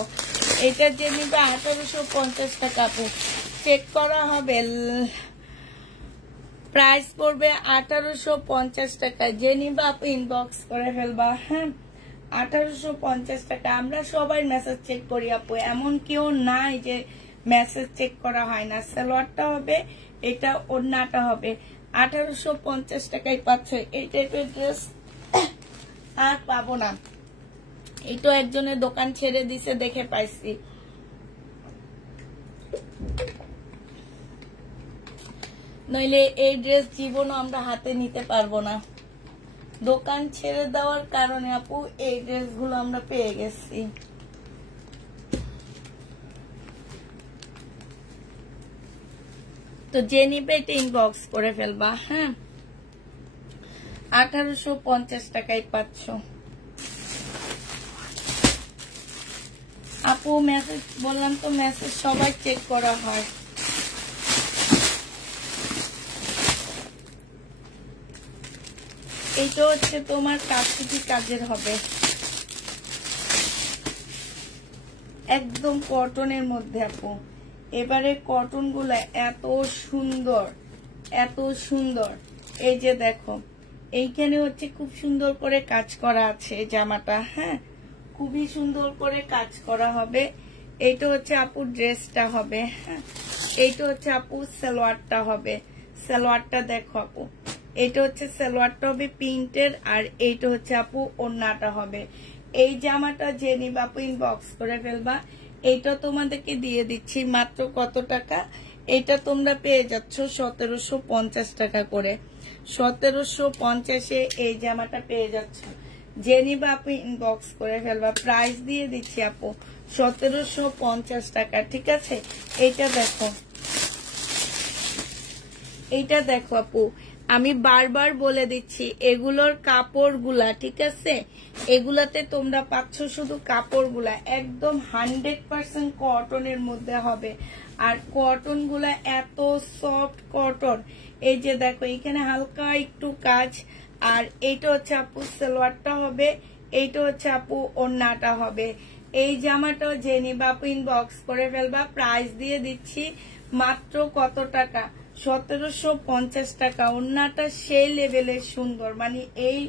এটা যে নিবে 1850 টাকা আপু, চেক করা হবে, প্রাইস পড়বে 1850 টাকা। যে নিবে আপু ইনবক্স করে ফেলবা। হ্যাঁ, 1850 টাকা। আমরা সবাই মেসেজ চেক করি আপু, এমন কেউ নাই যে মেসেজ চেক করা হয় না। সালোয়ারটা হবে, এটা ওড়নাটা হবে, 1850 টাকায় পাচ্ছ। এই টাইপের ড্রেস আর পাবো না। এইটা একজনের দোকান ছেড়ে দিছে দেখে পাইছি। নইলে এই ড্রেস জীবনও আমরা হাতে নিতে পারবো না। দোকান ছেড়ে দেওয়ার কারণে আপু এই ড্রেসগুলো আমরা পেয়ে গেছি। তো যে নিবে এটা ইনবক্স করে ফেলবা। হ্যাঁ, 1850 টাকায় পাচ্ছ আপু। মেসেজ বললাম তো, মেসেজ সবাই চেক করা হয়। এইটা হচ্ছে তোমার কাজটি কাজের হবে, একদম কটনের মধ্যে আপু। এবারে কটন গুলা এত সুন্দর, এত সুন্দর। এই যে দেখো এইখানে হচ্ছে খুব সুন্দর করে কাজ করা আছে জামাটা। হ্যাঁ, খুবই সুন্দর করে কাজ করা হবে। এইটা হচ্ছে আপু ড্রেসটা হবে। হ্যাঁ, এইটা হচ্ছে আপু সালোয়ারটা হবে। সালোয়ারটা দেখো আপু, এটা হচ্ছে সালোয়ারটা হবে প্রিন্টের, আর এইটা হচ্ছে আপু ওড়নাটা হবে। এই জামাটা যে নিবা আপু ইনবক্স করে ফেলবা। এইটা তোমাদেরকে দিয়ে দিচ্ছি মাত্র কত টাকা? এটা তোমরা পেয়ে যাচ্ছ 1750 টাকা করে। 1750-এ এই জামাটা পেয়ে যাচ্ছ। যে নিবা আপু ইনবক্স করে ফেলবা। প্রাইস দিয়ে দিচ্ছি আপু 1750 টাকা। ঠিক আছে, এইটা দেখো, এইটা দেখো আপু, আমি বারবার বলে দিচ্ছি এগুলোর কাপড়গুলা, ঠিক আছে, এগুলাতে তোমরা পাচ্ছ শুধু কাপড়গুলা একদম 100% কটনের মধ্যে হবে। আর কটন গুলা এত সফট কটন। এই যে দেখো এখানে হালকা একটু কাজ, আর এইটা হচ্ছে আপু সালোয়ারটা হবে, এইটা হচ্ছে আপু ওড়নাটা হবে। এই জামাটাও যে নিবা আপু ইনবক্স করে ফেলবা। প্রাইস দিয়ে দিচ্ছি মাত্র কত টাকা? 1750 টাকা। ওড়নাটা সেই লেভেলের সুন্দর, মানে এই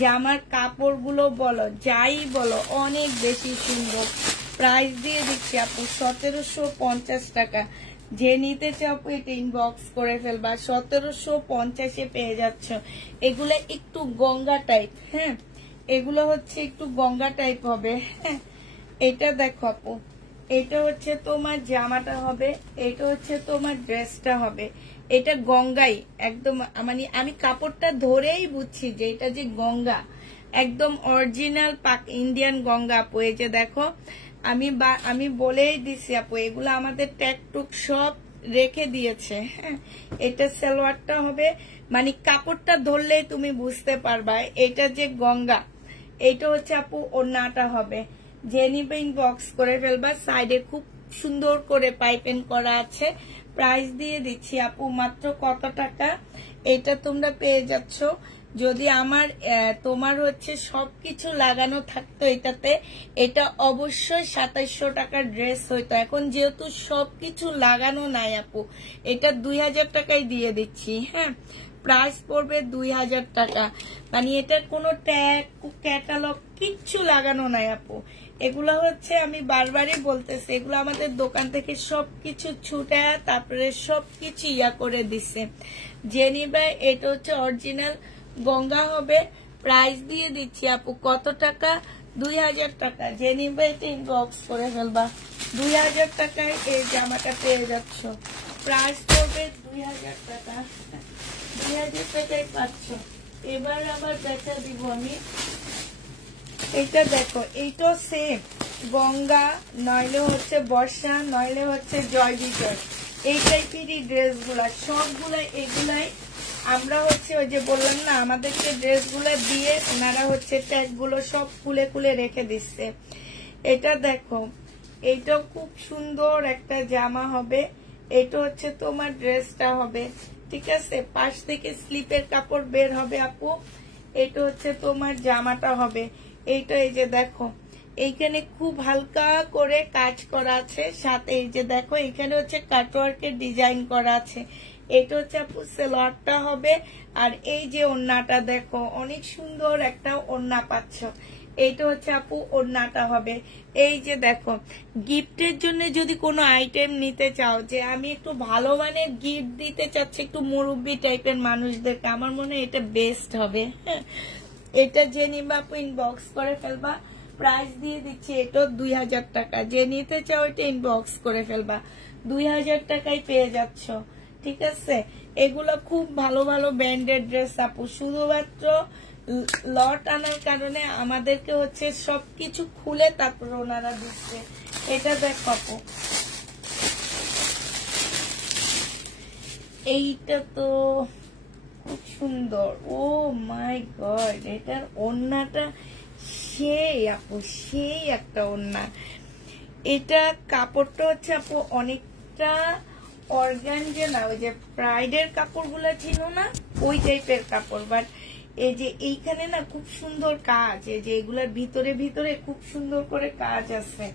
জামার কাপড়গুলো বলো যাই বলো অনেক বেশি সুন্দর। প্রাইস দিয়ে দিচ্ছি আপু 1750 টাকা। যে নিতে চাও আপু এটা ইনবক্স করে ফেলবা। 1750-এ পেয়ে যাচ্ছ। এগুলো একটু গঙ্গা টাইপ। হ্যাঁ, এগুলো হচ্ছে একটু গঙ্গা টাইপ হবে। হ্যাঁ, এটা দেখো আপু, এটা হচ্ছে তোমার জামাটা হবে, এটা হচ্ছে তোমার ড্রেসটা হবে। এটা গঙ্গাই একদম, মানে আমি কাপড়টা ধরেই বুঝছি যে এটা যে গঙ্গা, একদম অরিজিনাল ইন্ডিয়ান গঙ্গা আপু। এই যে দেখো আমি বলেই দিছি আপু, এগুলো আমাদের ট্যাগটুক সব রেখে দিয়েছে। হ্যাঁ, এটা সালোয়ারটা হবে, মানে কাপড়টা ধরলেই তুমি বুঝতে পারবা এটা যে গঙ্গা। এটা হচ্ছে আপু ওড়নাটা হবে। যে নিবে ইনবক্স করে ফেলবা। সাইডে খুব সুন্দর করে পাইপিং করা আছে। প্রাইস দিয়ে দিচ্ছি আপু মাত্র কত টাকা? এটা তোমরা পেয়ে যাচ্ছ, যদি আমার তোমার হচ্ছে সবকিছু লাগানো থাকতো এটাতে, এটা অবশ্যই 2700 টাকার ড্রেস হইতো। এখন যেহেতু সবকিছু লাগানো নাই আপু, এটা 2000 টাকায় দিয়ে দিচ্ছি। হ্যাঁ, প্রাইস পড়বে 2000 টাকা। মানে এটার কোনো ট্যাগ ক্যাটালগ কিচ্ছু লাগানো নাই আপু। এগুলো হচ্ছে আমি বারবারই বলতেছি, এগুলো আমাদের দোকান থেকে সবকিছু ছুটে তারপরে সবকিছু ইয়া করে দিচ্ছে। যে নিবে এটা হচ্ছে অরিজিনাল গঙ্গা হবে। প্রাইস দিয়ে দিচ্ছি আপু কত টাকা? 2000 টাকা। যে নিবে এটা ইনবক্স করে ফেলবা। 2000 টাকায় এই জামাটা পেয়ে যাচ্ছ। প্রাইস পড়বে 2000 টাকা। 2000 টাকায় পাচ্ছ। এবার আবার দেখা দিব আমি। এইটা দেখো, এইটা সেম গঙ্গা, নইলে হচ্ছে বর্ষা, নইলে হচ্ছে জয় বিজয়, এই টাইপেরই ড্রেসগুলা সবগুলা। এগুলাই আমরা হচ্ছে ওই যে বললাম না, আমাদেরকে ড্রেসগুলা দিয়ে ওনারা হচ্ছে ট্যাগগুলো সব খুলে খুলে রেখে দিচ্ছে। এটা দেখো, এইটাও খুব সুন্দর একটা জামা হবে। এটা হচ্ছে তোমার ড্রেসটা হবে, ঠিক আছে। পাশ থেকে স্লিপের কাপড় বের হবে আপু। এটা হচ্ছে তোমার জামাটা হবে। এইটা এই যে দেখো, এইখানে খুব হালকা করে কাজ করা আছে, সাথে এই যে দেখো এখানে হচ্ছে কাটওয়ার্কের ডিজাইন করা আছে। এটা হচ্ছে আপু সালোয়ারটা হবে। আর এই যে ওড়নাটা দেখো, অনেক সুন্দর একটা ওড়না পাচ্ছ। এইটা হচ্ছে আপু ওড়নাটা হবে। এই যে দেখো, গিফটের জন্য যদি কোনো আইটেম নিতে চাও, যে আমি একটু ভালো মানের গিফট দিতে চাচ্ছি একটু মুরব্বী টাইপের মানুষদেরকে, আমার মনে হয় এটা বেস্ট হবে। হ্যাঁ, এটা যে নিবা আপু ইনবক্স করে ফেলবা। প্রাইস দিয়ে দিচ্ছি এটা 2000 টাকা। যে নিতে চাও এটা ইনবক্স করে ফেলবা। 2000 টাকায় পেয়ে যাচ্ছ, ঠিক আছে। এগুলো খুব ভালো ভালো ব্র্যান্ডেড ড্রেস আপু, শুধুমাত্র লট আনার কারণে আমাদেরকে হচ্ছে সবকিছু খুলে তারপর ওনারা দিচ্ছে। এটা দেখো আপু, এইটা তো খুব সুন্দর। ও মাই গড, এটার ওড়নাটা সেই আপু, সেই একটা ওড়না। এটা কাপড়টা হচ্ছে আপু অনেকটা অর্গানজা না, ওই যে প্রাইডের কাপড়গুলো ছিল না ওই টাইপের কাপড়, বাট এই যে এইখানে না খুব সুন্দর কাজ, এই যে এগুলার ভিতরে ভিতরে খুব সুন্দর করে কাজ আছে।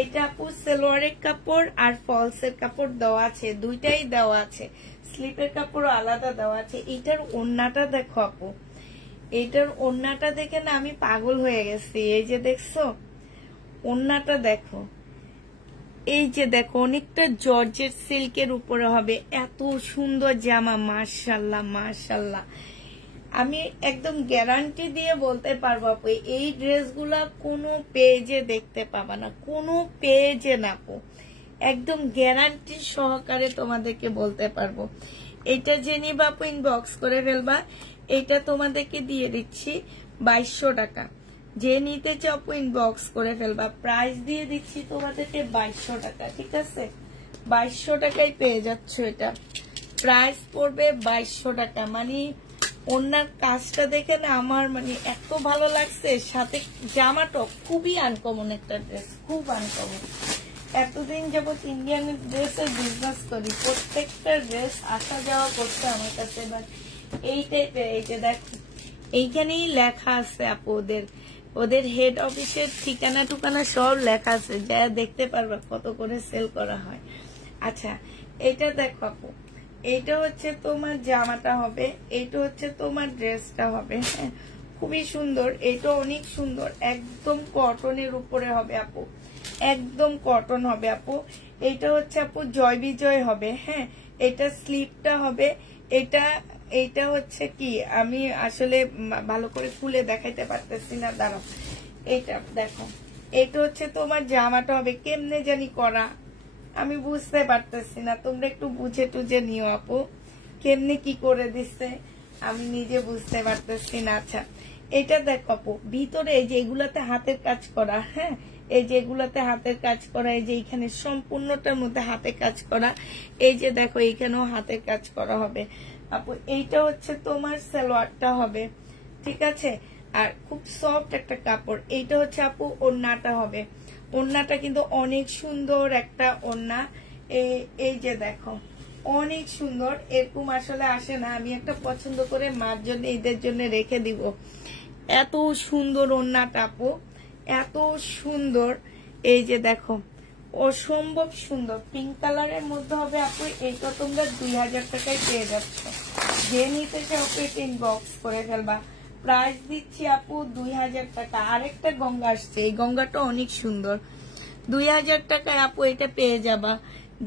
এটা আপু সালোয়ারের কাপড় আর ফলসের কাপড় দেওয়া আছে, দুইটাই দেওয়া আছে। স্লিপের কাপড় আলাদা দেওয়া আছে। এইটার ওড়নাটা দেখো আপু, এইটার ওড়নাটা দেখে না আমি পাগল হয়ে গেছি। এই যে দেখছো ওড়নাটা দেখো, এই যে দেখো অনেকটা জর্জেট সিল্কের উপরে হবে। এত সুন্দর জামা, মাশাআল্লাহ মাশাআল্লাহ। আমি একদম গ্যারান্টি দিয়ে বলতে পারবো আপু, এই ড্রেসগুলা কোনো পেজে দেখতে পাবা না, কোনো পেজে না আপু, একদম গ্যারান্টি সহকারে তোমাদেরকে বলতে পারবো। এটা যে নিবা আপু ইনবক্স করে ফেলবা। এটা তোমাদেরকে দিয়ে দিচ্ছি 2200 টাকা। যে নিতে চাও আপু ইনবক্স করে ফেলবা। প্রাইস দিয়ে দিচ্ছি তোমাদেরকে 2200 টাকা, ঠিক আছে। 2200 টাকায় পেয়ে যাচ্ছ এটা। প্রাইস পড়বে 2200 টাকা। মানে ওনার কাজটা দেখে না আমার মানে এত ভালো লাগছে, সাথে জামাটা খুবই আনকমন একটা ড্রেস, খুব আনকমন। এতদিন যাবত ইন্ডিয়ান ড্রেসের বিজনেস করি, প্রত্যেকটা ড্রেস আসা যাওয়া করছে আমার কাছে, বাট এই টাইপের। এই যে দেখো এইখানেই লেখা আছে আপু, ওদের হেড অফিসের ঠিকানা টুকানা সব লেখা আছে, যা দেখতে পারবা কত করে সেল করা হয়। আচ্ছা, এটা দেখো আপু, এইটা হচ্ছে তোমার জামাটা হবে, এইটা হচ্ছে তোমার ড্রেসটা হবে। হ্যাঁ, খুবই সুন্দর। এটা অনেক সুন্দর, একদম কটনের উপরে হবে আপু, একদম কটন হবে আপু। এটা হচ্ছে আপু জয় বিজয় হবে। হ্যাঁ, এটা স্লিপটা হবে। এটা হচ্ছে কি, আমি আসলে ভালো করে খুলে দেখাইতে পারতেছি না, দাঁড়াও। এটা দেখো, এটা হচ্ছে তোমার জামাটা হবে। কেমনে জানি করা আমি বুঝতে পারতেছি না, তোমরা একটু বুঝে টুঝে নিও আপু, কেমনে কি করে দিচ্ছে আমি নিজে বুঝতে পারতেছি না। আচ্ছা, এটা দেখো আপু, ভিতরে এই যে এগুলাতে হাতের কাজ করা। হ্যাঁ, এই যে এগুলাতে হাতের কাজ করা, এই যে এইখানে সম্পূর্ণটার মধ্যে হাতে কাজ করা। এই যে দেখো এইখানেও হাতের কাজ করা হবে আপু। এইটা হচ্ছে তোমার সালোয়ারটা হবে, ঠিক আছে। আর খুব সফট একটা কাপড়। এইটা হচ্ছে আপু ওড়নাটা হবে। ওড়নাটা কিন্তু অনেক সুন্দর একটা ওড়না। এই যে দেখো অনেক সুন্দর, এরকম আসলে আসে না। আমি একটা পছন্দ করে মার জন্য ঈদের জন্য রেখে দিব। এত সুন্দর ওড়নাটা আপু, এত সুন্দর। এই যে দেখো অসম্ভব সুন্দর, পিঙ্ক কালারের মধ্যে হবে আপু। এইটা তোমরা 2000 টাকায় পেয়ে যাচ্ছ। যে নিতে চাও আপু এটা ইনবক্স করে ফেলবা। প্রাইস দিচ্ছি আপু 2000 টাকা। আরেকটা গঙ্গা আসছে, এই গঙ্গাটা অনেক সুন্দর। 2000 টাকায় আপু এটা পেয়ে যাবা।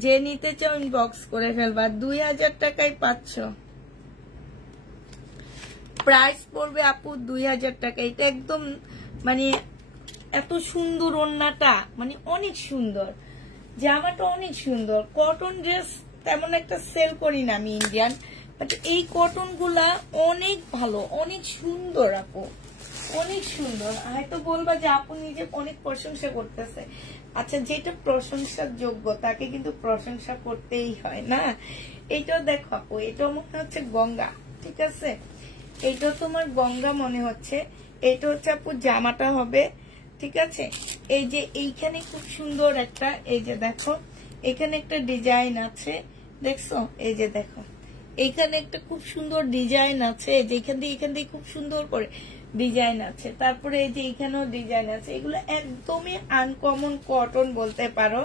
যে নিতে চাও ইনবক্স করে ফেলবা। 2000 টাকায় পাচ্ছ। প্রাইস পড়বে আপু 2000 টাকা। এটা একদম মানে এত সুন্দর ওড়নাটা, মানে অনেক সুন্দর, জামাটা অনেক সুন্দর। কটন ড্রেস তেমন একটা সেল করি না আমি ইন্ডিয়ান, বাট এই কটন গুলা অনেক ভালো, অনেক সুন্দর আপু, অনেক সুন্দর। হয়তো বলবা যে আপু নিজে অনেক প্রশংসা করতেছে। আচ্ছা, যেটা প্রশংসার যোগ্য তাকে কিন্তু প্রশংসা করতেই হয় না। এইটাও দেখো আপু, এটাও মনে হচ্ছে গঙ্গা, ঠিক আছে? এইটা তোমার গঙ্গা মনে হচ্ছে। এটা হচ্ছে আপু জামাটা হবে, ঠিক আছে? এই যে এইখানে খুব সুন্দর একটা, এই যে দেখো এখানে একটা ডিজাইন আছে, দেখছো? এই যে দেখো এইখানে একটা খুব সুন্দর ডিজাইন আছে, যে এখান দিয়ে খুব সুন্দর করে ডিজাইন আছে। তারপরে এই যে এইখানেও ডিজাইন আছে। এগুলো একদমই আনকমন কটন বলতে পারো।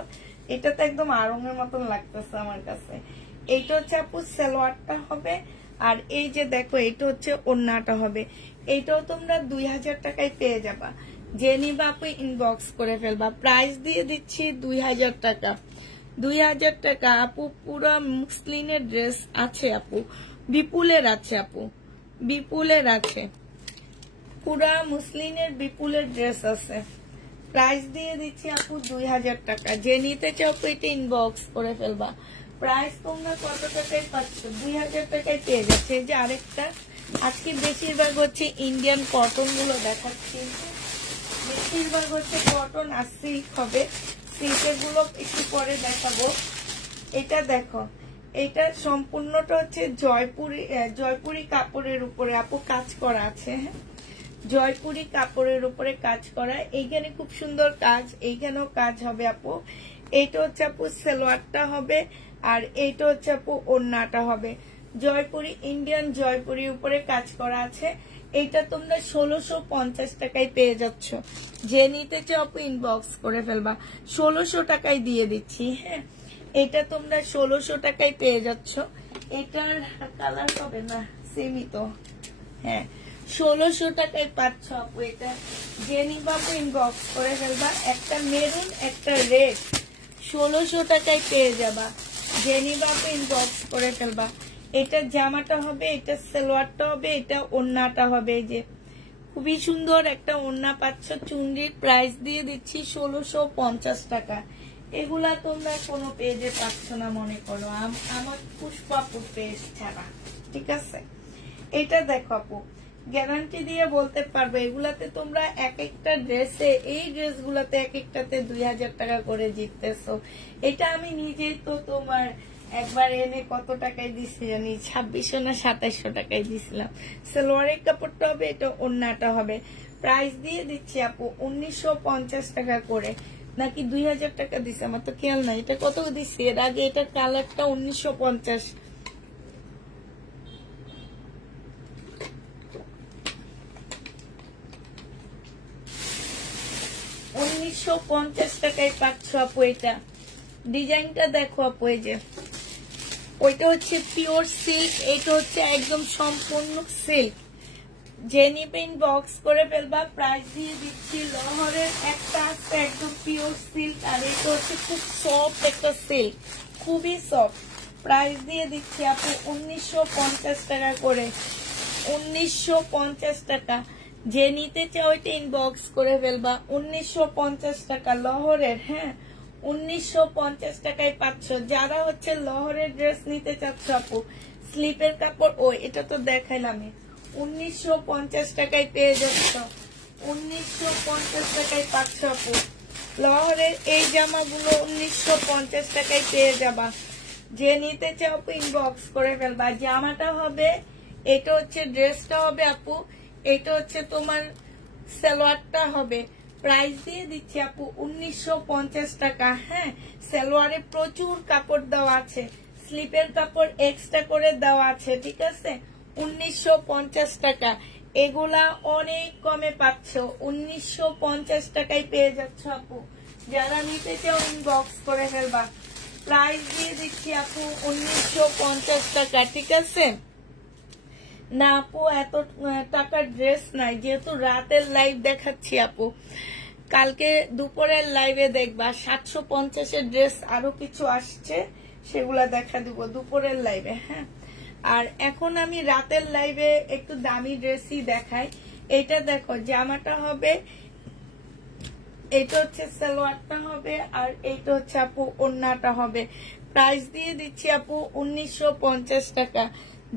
এটা তো একদম আড়ঙের মতন লাগতেছে আমার কাছে। এইটা হচ্ছে আপু সালোয়ারটা হবে, আর এই যে দেখো এটা হচ্ছে ওড়নাটা হবে। এইটাও তোমরা 2000 টাকায় পেয়ে যাবা। যে নিবা আপু ইনবক্স করে ফেলবা। প্রাইস দিয়ে দিচ্ছি 2000 টাকা। 2000 টাকা আপু। পুরো মুসলিনের ড্রেস আছে আপু, বিপুলের আছে আপু, বিপুলের আছে, পুরা মুসলিনের বিপুলের ড্রেস আছে। প্রাইস দিয়ে দিচ্ছি আপু 2000 টাকা। যে নিতে চাও আপু এটা ইনবক্স করে ফেলবা। প্রাইস তোমরা কত টাকায় পাচ্ছ? 2000 টাকায় পেয়ে যাচ্ছে। এই যে আরেকটা, আজকে বেশিরভাগ হচ্ছে ইন্ডিয়ান কটন গুলো দেখাচ্ছি, বেশিরভাগ হচ্ছে কটন আর সিল্ক হবে। সিল্কের গুলো একটু পরে দেখাবো। এটা দেখো, এটা সম্পূর্ণটা হচ্ছে জয়পুরি কাপড়ের উপরে আপু কাজ করা আছে। জয়পুরি কাপড়ের উপরে কাজ করা। এইখানে খুব সুন্দর কাজ, এইখানেও কাজ হবে আপু। এইটা হচ্ছে আপু সালোয়ারটা হবে, আর এইটা হচ্ছে আপু ওড়নাটা হবে। জয়পুরি, ইন্ডিয়ান জয়পুরি উপরে কাজ করা আছে। এইটা তোমরা 1650 টাকায় পেয়ে যাচ্ছ। যে নিতে চাও আপু ইনবক্স করে ফেলবা। 1600 টাকায় দিয়ে দিচ্ছি। হ্যাঁ, এটা তোমরা 1600 টাকায় পেয়ে যাচ্ছ। এটার কালার হবে না, সেমই তো। হ্যাঁ, 1600 টাকায় পাচ্ছ আপু এটা। যে নিবা আপু ইনবক্স করে ফেলবা। একটা মেরুন, একটা রেড, 1600 টাকায় পেয়ে যাবা। যে নিবা আপু ইনবক্স করে ফেলবা। এটা জামাটা হবে, এটা সালোয়ারটা হবে, এটা ওড়নাটা হবে। এই যে খুবই সুন্দর একটা ওড়না পাচ্ছ। চুনরির প্রাইস দিয়ে দিচ্ছি 1650 টাকা। এগুলা তোমরা কোনো পেজে পাচ্ছ না মনে করো, আমার পুষ্পাপুর পেজ ছাড়া, ঠিক আছে? এটা দেখো আপু, গ্যারান্টি দিয়ে বলতে পারবো এগুলাতে তোমরা এক একটা ড্রেসে, এই ড্রেসগুলাতে এক একটাতে 2000 টাকা করে জিততেছো। এটা আমি নিজেই তো তোমার একবার এনে কত টাকায় দিছি জানি, 2600 না 2700 টাকায় দিছিলাম। সালোয়ারের কাপড়টা হবে, এটা ওড়নাটা হবে। প্রাইস দিয়ে দিচ্ছি আপু 1950 টাকা করে, নাকি 2000 টাকা দিছে আমার তো খেয়াল নাই। এটা কত দিচ্ছি এর আগে? এটার কালারটা 1950। 1950 টাকায় পাচ্ছ আপু। এটা ডিজাইনটা দেখো আপু, এই যে ওইটা হচ্ছে পিওর সিল্ক, এটা হচ্ছে একদম সম্পূর্ণ সিল্ক। যে নিবেন বক্স করে ফেলবা। প্রাইস দিয়ে দিচ্ছি লহরের একটা আছে একদম পিওর সিল্ক, আর এটা হচ্ছে খুব সফট একটা সিল্ক, খুবই সফট। প্রাইস দিয়ে দিচ্ছি আপু 1950 টাকা করে। 1950 টাকা। যে নিতে চাও এটা ইনবক্স করে ফেলবা। 1950 টাকা লহরের। হ্যাঁ, 1950 টাকায় পাচ্ছ। যারা হচ্ছে লহরের ড্রেস নিতে চাচ্ছ আপু, স্লিপের কাপড়, ও এটা তো দেখাইলাম। 1950 টাকায় পেয়ে যাচ্ছ। 1950 টাকায় পাচ্ছ আপু। লহরের এই জামাগুলো 1950 টাকায় পেয়ে যাবা। যে নিতে চাও আপু ইনবক্স করে ফেলবা। জামাটা হবে, এটা হচ্ছে ড্রেসটা হবে আপু, এটা হচ্ছে তোমার সালোয়ারটা হবে। প্রাইস দিয়ে দিচ্ছি আপু 1950 টাকা। হ্যাঁ, সালোয়ারে প্রচুর কাপড় দেওয়া আছে, স্লিপের কাপড় এক্সট্রা করে দেওয়া আছে, ঠিক আছে। 1950 টাকা, এগুলা অনেক কমে পাচ্ছ, 1950 টাকায় পেয়ে যাচ্ছ আপু। যারা নিতে চাও ইনবক্স করে ফেলবা। প্রাইস দিয়ে দিচ্ছি আপু 1950 টাকা, ঠিক আছে। না আপু, এত টাকার ড্রেস নাই, যেহেতু রাতের লাইভ দেখাচ্ছি আপু। কালকে দুপুরের লাইভে দেখবা 750-এর ড্রেস আরো কিছু আসছে, সেগুলা দেখা দিব দুপুরের লাইভে। হ্যাঁ, আর এখন আমি রাতের লাইভে একটু দামি ড্রেসই দেখাই। এটা দেখো, জামাটা হবে, এটা হচ্ছে সালোয়ারটা হবে, আর এইটা হচ্ছে আপু ওড়নাটা হবে। প্রাইস দিয়ে দিচ্ছি আপু 1950 টাকা।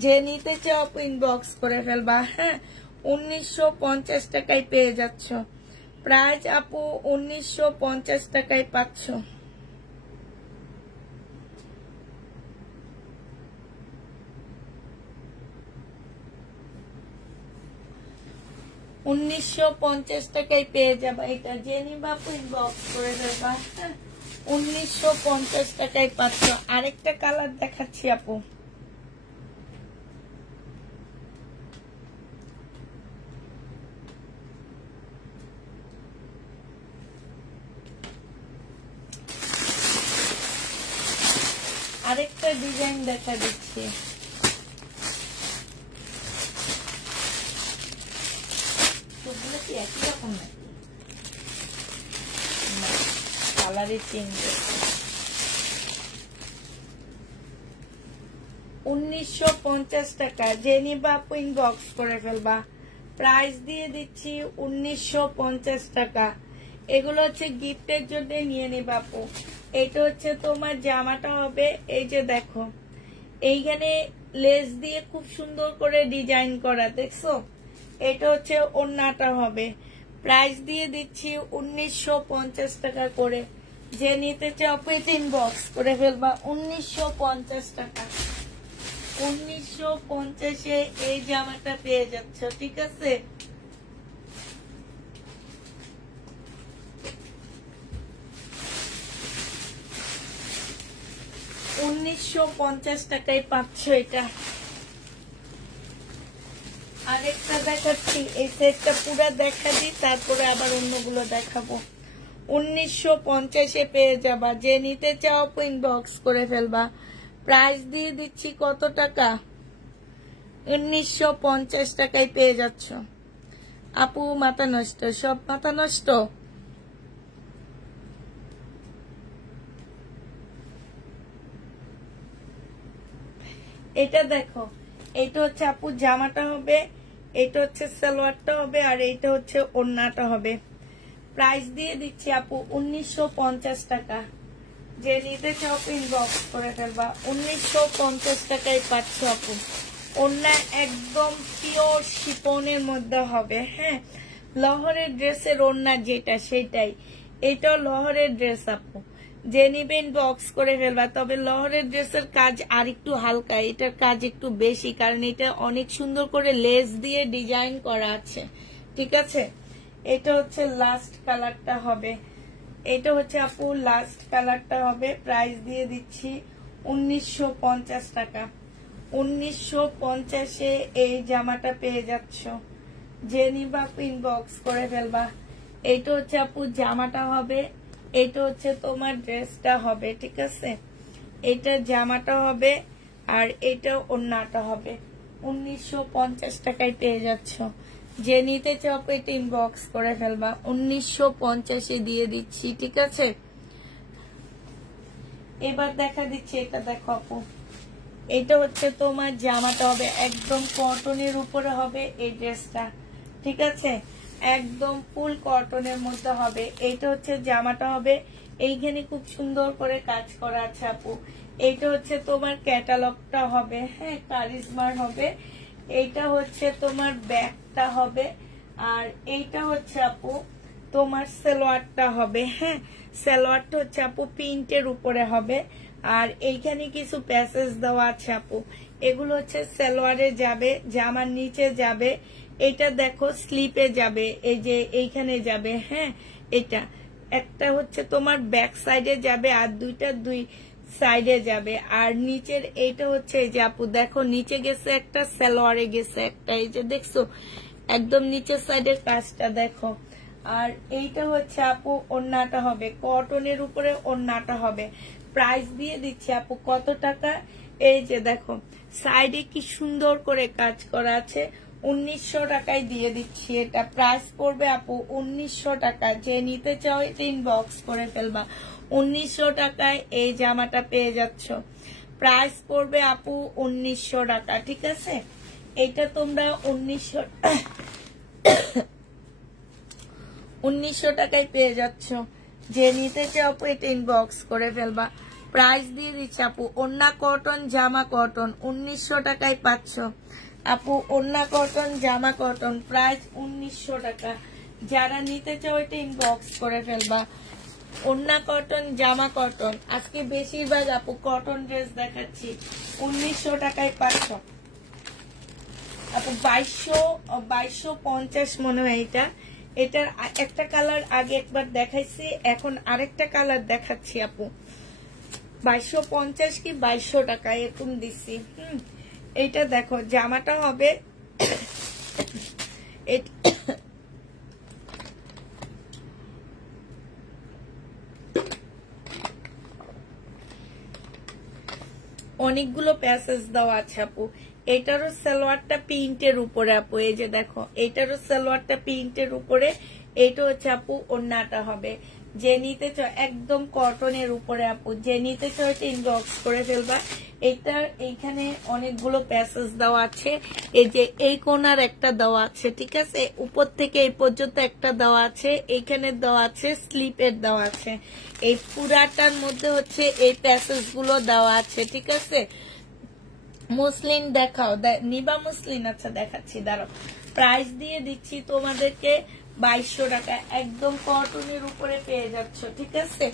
যে নিতে চাও আপু ইনবক্স করে ফেলবা। হ্যাঁ, 1950 টাকায় পেয়ে যাচ্ছ। প্রাইস আপু 1950 টাকায় পাচ্ছ। $1950 টাকায় পেয়ে যাবা এটা। যে নিবা আপু ইনবক্স করে দেবা। হ্যাঁ, 1950 টাকায় পাচ্ছ। আরেকটা কালার দেখাচ্ছি আপু। আরেকটা ডিজাইন দেখা দিচ্ছি। সবগুলো কি একই রকম নাকি? না, কালারে চেঞ্জ হচ্ছে। 1950 টাকা। যে নিবা আপু ইনবক্স করে ফেলবা। প্রাইস দিয়ে দিচ্ছি 1950 টাকা। এগুলো হচ্ছে গিফটের জন্য নিয়ে নিবা আপু। এটা হচ্ছে তোমার জামাটা হবে, এই যে দেখো এইখানে লেস দিয়ে খুব সুন্দর করে ডিজাইন করা, দেখছো। এটা হচ্ছে ওড়নাটা হবে। প্রাইস দিয়ে দিচ্ছি 1950 টাকা করে। যে নিতে চাও আপু ইনবক্স করে ফেলবা। 1950 টাকা। 1950-এ এই জামাটা পেয়ে যাচ্ছ, ঠিক আছে। $1950 টাকায় পাচ্ছ এটা। আরেকটা দেখাচ্ছি, এই সেটটা পুরো দেখা দিই, তারপরে আবার অন্যগুলো দেখাবো। 1950-এ পেয়ে যাবা। যে নিতে চাও ইনবক্স করে ফেলবা। প্রাইস দিয়ে দিচ্ছি কত টাকা? 1950 টাকায় পেয়ে যাচ্ছ আপু। মাথা নষ্ট, সব মাথা নষ্ট। এটা দেখো, এটা হচ্ছে আপু জামাটা হবে, এটা হচ্ছে সালোয়ারটা হবে, আর এইটা হচ্ছে ওড়নাটা হবে। প্রাইস দিয়ে দিচ্ছি আপু 1950 টাকা। যে নিতে চাও ইনবক্স করে ফেলবা। 1950 টাকায় পাচ্ছ আপু। ওড়না একদম পিওর শিফনের মধ্যে হবে। হ্যাঁ, লহরের ড্রেসের ওড়না যেটা সেটাই, এটাও লহরের ড্রেস আপু। যে নিবে ইনবক্স করে ফেলবা। তবে লহরের ড্রেসের কাজ আর একটু হালকা, এটার কাজ একটু বেশি, কারণ এটা অনেক সুন্দর করে লেস দিয়ে ডিজাইন করা আছে, ঠিক আছে। এটা হচ্ছে লাস্ট কালারটা হবে। এটা হচ্ছে আপু লাস্ট কালারটা হবে। প্রাইস দিয়ে দিচ্ছি 1950 টাকা। 1950-এ এই জামাটা পেয়ে যাচ্ছ। যে নিবা আপু ইনবক্স করে ফেলবা। এইটা হচ্ছে আপু জামাটা হবে, এটা হচ্ছে তোমার ড্রেসটা হবে, ঠিক আছে। এটা জামাটা হবে, আর এটা ওড়নাটা হবে। 1950 টাকায় পেয়ে যাচ্ছ। যে নিতে চাও এটা ইনবক্স করে ফেলবা। 1950-এ দিয়ে দিচ্ছি, ঠিক আছে। এবার দেখা দিচ্ছি, এটা দেখো আপু, এটা হচ্ছে তোমার জামাটা হবে, একদম কটনের উপরে হবে এই ড্রেসটা, ঠিক আছে। একদম ফুল কটনের মধ্যে হবে। এইটা হচ্ছে জামাটা হবে, এইখানে খুব সুন্দর করে কাজ করা আছে আপু। এইটা হচ্ছে তোমার ক্যাটালগটা হবে, হ্যাঁ, কারিজমার হবে। এইটা হচ্ছে তোমার ব্যাগটা হবে, আর এইটা হচ্ছে আপু তোমার সালোয়ারটা হবে। হ্যাঁ, সালোয়ারটা হচ্ছে আপু প্রিন্টের উপরে হবে, আর এইখানে কিছু প্যাসেজ দেওয়া আছে আপু। এগুলো হচ্ছে সালোয়ারে যাবে, জামার নিচে যাবে। এটা দেখো স্লিপে যাবে, এই যে এইখানে যাবে। হ্যাঁ, এটা একটা হচ্ছে তোমার ব্যাক সাইডে যাবে আর দুইটা দুই সাইডে যাবে। আর নিচের এইটা হচ্ছে এই যে আপু দেখো নিচে গেছে একটা, সালোয়ারে গেছে একটা, এই যে দেখছো একদম নিচের সাইডের কাজটা দেখো। আর এইটা হচ্ছে আপু ওড়নাটা হবে কটনের উপরে, ওড়নাটা হবে। প্রাইস দিয়ে দিচ্ছি আপু কত টাকা, এই যে দেখো সাইডে কি সুন্দর করে কাজ করা আছে, 1900 টাকায় দিয়ে দিচ্ছি। এটা প্রাইস পড়বে আপু 1900 টাকা। যে নিতে চাও এটা ইনবক্স করে ফেলবা। 1900 টাকায় এই জামাটা পেয়ে যাচ্ছ। প্রাইস পড়বে আপু 1900 টাকা, ঠিক আছে। এটা তোমরা 1900 টাকায় পেয়ে যাচ্ছ। যে নিতে চাও আপু এটা ইনবক্স করে ফেলবা। প্রাইস দিয়ে দিচ্ছি আপু ওড়না কটন জামা কটন 1900 টাকায় পাচ্ছ আপু। ওড়না কটন জামা কটন প্রাইস 1900 টাকা। যারা নিতে চাও এটা ইনবক্স করে ফেলবা। ওড়না কটন জামা কটন, আজকে বেশিরভাগ আপু কটন ড্রেস দেখাচ্ছি। 1900 টাকায় পাচ্ছ আপু। 2250 মনে হয় এটা। এটার একটা কালার আগে একবার দেখাইছি, এখন আরেকটা কালার দেখাচ্ছি আপু। 2250 কি 2200 টাকা এরকম দিচ্ছি। এইটা দেখো জামাটা হবে অনেকগুলো প্যাসেজ দেওয়া আছে আপু। এটারও সালোয়ারটা প্রিন্টের উপরে আপু, এই যে দেখো এটারও সালোয়ারটা প্রিন্টের উপরে। এইটা হচ্ছে আপু ওড়নাটা হবে। যে নিতে চাও একদম কটনের উপরে আপু, যে নিতে চাও এটা ইনবক্স করে ফেলবা। এটার এইখানে অনেকগুলো প্যাসেজ দেওয়া আছে, এই যে এই কোণার একটা দেওয়া আছে, ঠিক আছে। উপর থেকে এই পর্যন্ত একটা দেওয়া আছে, এইখানে দেওয়া আছে, স্লিপের দেওয়া আছে। এই পুরাটার মধ্যে হচ্ছে এই প্যাসেজ গুলো দেওয়া আছে, ঠিক আছে। মুসলিন দেখাও, নিবা মুসলিন? আচ্ছা দেখাচ্ছি, দাঁড়াও। প্রাইস দিয়ে দিচ্ছি তোমাদেরকে 2200 টাকা। একদম কটনের উপরে পেয়ে যাচ্ছ, ঠিক আছে।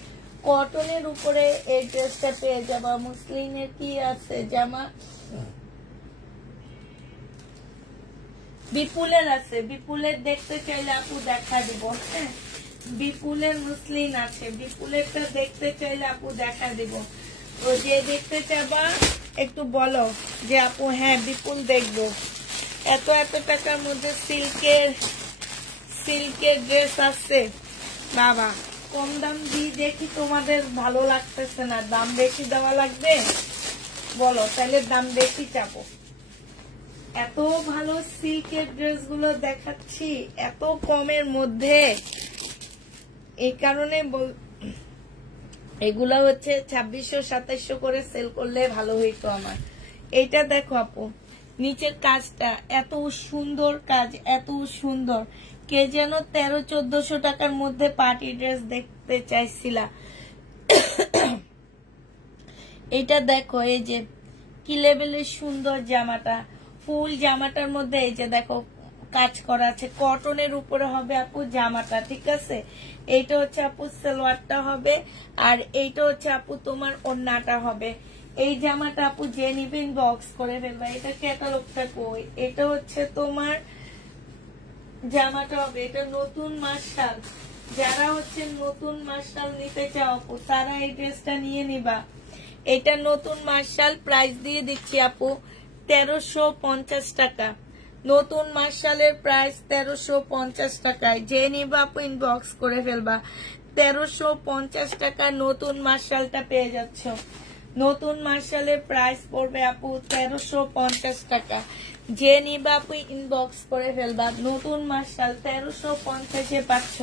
কটনের উপরে এই ড্রেসটা পেয়ে যাবা। মুসলিনের কি আছে জামা, বিপুলের আছে। বিপুলের দেখতে চাইলে আপু দেখা দিব, হ্যাঁ। বিপুলের মুসলিন আছে, বিপুলেরটা দেখতে চাইলে আপু দেখা দিব। তো যে দেখতে চাবা একটু বলো যে আপু হ্যাঁ বিপুল দেখবো। এত টাকার মধ্যে সিল্কের ড্রেস আছে বাবা। কম দাম দিয়ে দেখি তোমাদের ভালো লাগতেছে না, দাম বেশি দেওয়া লাগবে বলো, তাহলে দাম বেশি চাবো। এত ভালো সিল্কের ড্রেস গুলো দেখাচ্ছি এত কমের মধ্যে, এই কারণে এগুলা হচ্ছে 2600-2700 করে সেল করলে ভালো হইতো আমার। এইটা দেখো আপু নিচের কাজটা এত সুন্দর কাজ, এত সুন্দর। কে যেন 1300-1400 টাকার মধ্যে পার্টি ড্রেস দেখতে চাইছিলা। এটা দেখো এই যে কি লেভেলের সুন্দর জামাটা, ফুল জামাটার মধ্যে এই যে দেখো কাজ করা আছে, কটনের উপরে হবে আপু জামাটা, ঠিক আছে। এইটা হচ্ছে আপু সালোয়ারটা হবে, আর এইটা হচ্ছে আপু তোমার ওড়নাটা হবে। এই জামাটা আপু যে নিবেন বক্স করে ফেলবা। এটা ক্যাটালগটা কই, এটা হচ্ছে তোমার জামাটা হবে। এটা নতুন মার্শাল, যারা হচ্ছে নতুন মার্শাল নিতে চাও আপু তারা এই ড্রেসটা নিয়ে নিবা। এটা নতুন মার্শাল, প্রাইস দিয়ে দিচ্ছি আপু 1350 টাকা। নতুন মার্শালের প্রাইস 1350 টাকায়। যে নিবা আপু ইনবক্স করে ফেলবা। 1350 টাকা নতুন মার্শালটা পেয়ে যাচ্ছ। নতুন মার্শালের প্রাইস পড়বে আপু 1350 টাকা। যে নিবা আপু ইনবক্স করে ফেলবা। নতুন মার্শাল 1350-এ পাচ্ছ।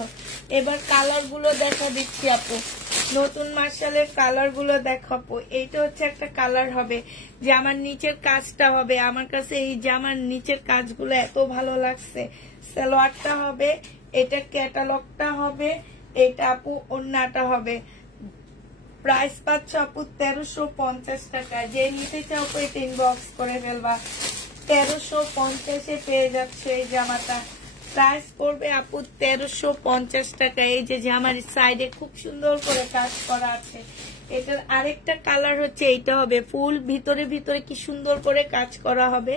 এবার কালার গুলো দেখা দিচ্ছি আপু। নতুন মার্শালের কালার গুলো দেখাবো। এইটা হচ্ছে একটা কালার হবে, জামার নিচের কাজটা হবে। আমার কাছে এই জামার নিচের কাজগুলো এত ভালো লাগছে। সালোয়ারটা হবে, এটা ক্যাটালগটা হবে, এটা আপু ওড়নাটা হবে। প্রাইস পাচ্ছ আপু 1350 টাকা। যে নিতে চাও এটা ইনবক্স করে ফেলবা। 1350-এ পেয়ে যাচ্ছে এই জামাটা। প্রাইস পড়বে আপু 1350 টাকা। এই যে জামার সাইডে খুব সুন্দর করে কাজ করা আছে, এটার আরেকটা কালার হচ্ছে এইটা হবে ফুল ভিতরে ভিতরে কি সুন্দর করে কাজ করা হবে।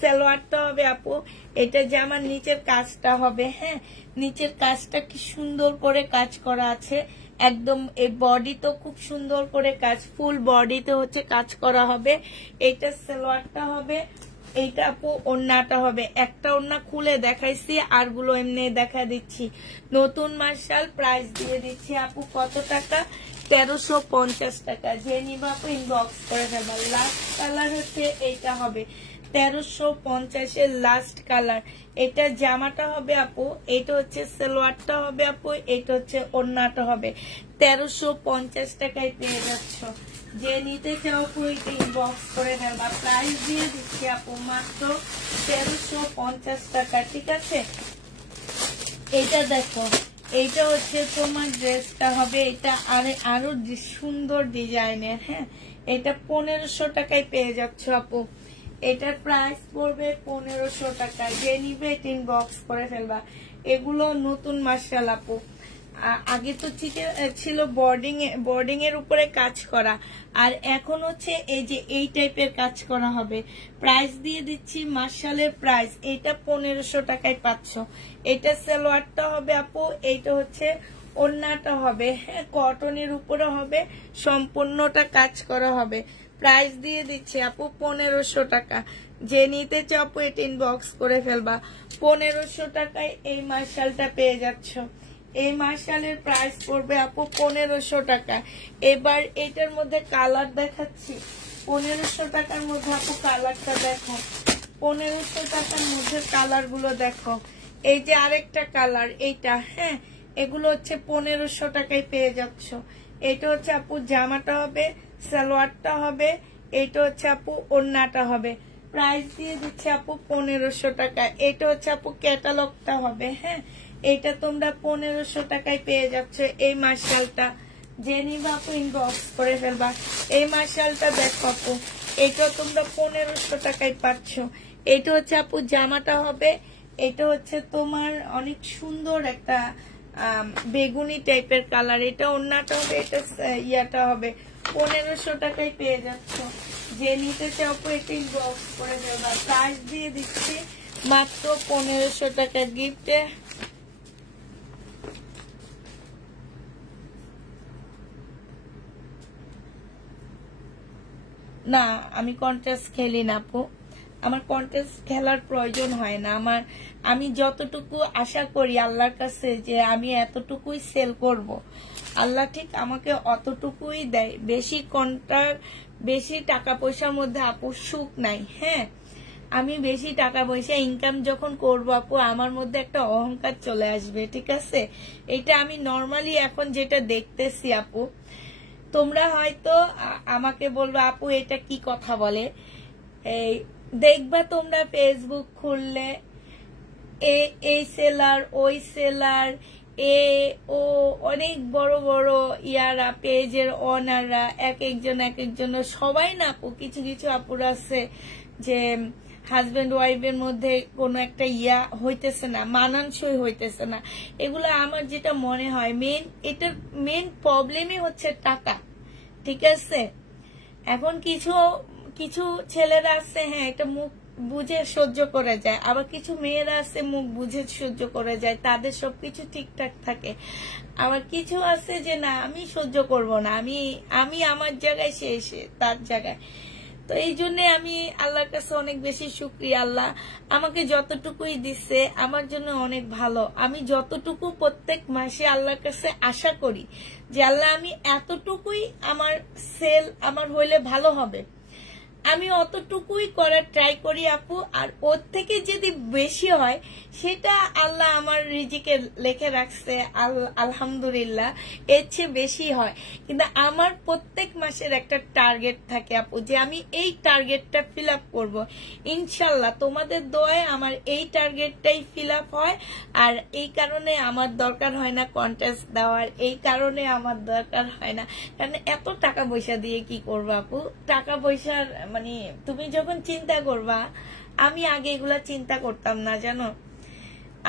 সালোয়ারটা হবে আপু এটা জামার নিচের কাজটা হবে, হ্যাঁ নিচের কাজটা কি সুন্দর করে কাজ করা আছে একদম। এই বডি তো খুব সুন্দর করে কাজ, ফুল বডিতে হচ্ছে কাজ করা হবে। এইটা সালোয়ারটা হবে, এইটা আপু ওড়নাটা হবে। একটা ওড়না খুলে দেখাইছি, আর গুলো এমনি দেখা দিচ্ছি। নতুন মার্শাল প্রাইস দিয়ে দিচ্ছি আপু কত টাকা, 1350 টাকা। যে নিবা আপু ইনবক্স করে ফেলবা। লাস্ট কালার হচ্ছে এইটা হবে 1350 লাস্ট কালার। এটা জামাটা হবে আপু, এটা হচ্ছে সালোয়ারটা হবে আপু, এটা হচ্ছে ওড়নাটা হবে। 1350 টাকায় পেয়ে যাচ্ছ। যে নিতে চাও আপু এটা ইনবক্স করে ফেলবা। প্রাইস দিয়ে দিচ্ছি আপু মাত্র 1350 টাকা, ঠিক আছে। এটা দেখো, এইটা হচ্ছে তোমার ড্রেসটা হবে, এটা আরো সুন্দর ডিজাইনের, হ্যাঁ এটা 1500 টাকায় পেয়ে যাচ্ছ আপু। এটার প্রাইস পড়বে 1500 টাকা। যে নিবে এটা ইনবক্স করে ফেলবা। এগুলো নতুন মার্শাল আপু। আগে তো ছিল বোর্ডিং এর উপরে কাজ করা, আর এখন হচ্ছে এই যে এই টাইপের কাজ করা হবে। প্রাইস দিয়ে দিচ্ছি মার্শালের প্রাইস, এটা 1500 টাকায় পাচ্ছ। এটা সালোয়ারটা হবে আপু, এইটা হচ্ছে ওড়নাটা হবে, হ্যাঁ কটনের উপরে হবে, সম্পূর্ণটা কাজ করা হবে। প্রাইস দিয়ে দিচ্ছি আপু 1500 টাকা। যে নিতে চাও আপু এটা ইনবক্স করে ফেলবা। 1500 টাকায় এই মার্শালটা পেয়ে যাচ্ছ। এই মার্শালের প্রাইস পড়বে আপু 1500 টাকা। এবার এটার মধ্যে কালার দেখাচ্ছি। 1500 টাকার মধ্যে আপু কালারটা দেখো, 1500 টাকার মধ্যে কালার গুলো দেখো। এই যে আরেকটা কালার এইটা, হ্যাঁ এগুলো হচ্ছে 1500 টাকায় পেয়ে যাচ্ছ। এটা হচ্ছে আপু জামাটা হবে, সালোয়ারটা হবে, এটা হচ্ছে আপু ওড়নাটা হবে। প্রাইস দিয়ে দিচ্ছে আপু 1500 টাকা। এটা হচ্ছে আপু ক্যাটালগটা হবে, হ্যাঁ এটা তোমরা 1500 টাকায় পেয়ে যাচ্ছ। এই মার্শালটা যে নিবা আপু ইনবক্স করে ফেলবা। এই মার্শালটা দেখো আপু, এটা তোমরা 1500 টাকায় পাচ্ছ। এটা হচ্ছে আপু জামাটা হবে, এটা হচ্ছে তোমার অনেক সুন্দর একটা বেগুনি টাইপের কালার। এটা ওড়নাটা হবে, এটা ইয়াটা হবে। 1500 টাকায় পেয়ে যাচ্ছ। যে নিতে চাও আপু এটা ইনবক্স করে ফেলবা। প্রাইস দিয়ে দিচ্ছি মাত্র 1500 টাকা। গিফটে না, আমি কন্টেস্ট খেলি না আপু, আমার কন্টেস্ট খেলার প্রয়োজন হয় না। আমি যতটুকু আশা করি আল্লাহর কাছে যে আমি এতটুকুই সেল করব, আল্লাহ ঠিক আমাকে অতটুকুই দেয়। বেশি টাকা পয়সার মধ্যে আপু সুখ নাই, হ্যাঁ আমি বেশি টাকা পয়সা ইনকাম যখন করবো আপু আমার মধ্যে একটা অহংকার চলে আসবে, ঠিক আছে। এটা আমি নর্মালি এখন যেটা দেখতেছি আপু, তোমরা হয়তো আমাকে বলবে আপু এটা কি কথা বলে। এই দেখবা তোমরা ফেসবুক খুললে এই সেলার ওই সেলার ও অনেক বড় বড় ইয়ারা পেজের ওনাররা এক একজন সবাই না আপু, কিছু কিছু আপুর আছে যে হাজবেন্ড ওয়াইফের মধ্যে কোনো একটা ইয়া হইতেছে না, মানানসই হইতেছে না। এগুলো আমার যেটা মনে হয় এটার মেন প্রবলেমই হচ্ছে টাকা, ঠিক আছে। এখন কিছু ছেলেরা আছে, হ্যাঁ এটা মুখ বুঝে সহ্য করে যায়, আবার কিছু মেয়েরা আছে মুখ বুঝে সহ্য করে যায়, তাদের সবকিছু ঠিকঠাক থাকে। আবার কিছু আছে যে না আমি সহ্য করব না, আমি আমার জায়গায় সে এসে তার জায়গায়। তো এই জন্য আমি আল্লাহর কাছে অনেক বেশি শুকরিয়া, আল্লাহ আমাকে যতটুকুই দিচ্ছে আমার জন্য অনেক ভালো। আমি যতটুকু প্রত্যেক মাসে আল্লাহর কাছে আশা করি যে আল্লাহ আমি এতটুকুই আমার সেল আমার হইলে ভালো হবে, আমি অতটুকুই করার ট্রাই করি আপু। আর ওর থেকে যদি বেশি হয় সেটা আল্লাহ আমার রিজিকে লিখে রাখছে, আলহামদুলিল্লাহ এর চেয়ে বেশি হয়। কিন্তু আমার প্রত্যেক মাসের একটা টার্গেট থাকে আপু, যে আমি এই টার্গেটটা ফিল আপ করবো। ইনশাল্লাহ তোমাদের দোয়ায় আমার এই টার্গেটটাই ফিল আপ হয়। আর এই কারণে আমার দরকার হয় না কন্টেস্ট দেওয়ার, এই কারণে আমার দরকার হয় না, কারণ এত টাকা পয়সা দিয়ে কি করবো আপু। টাকা পয়সার মানে তুমি যখন চিন্তা করবা, আমি আগে এগুলা চিন্তা করতাম না জানো।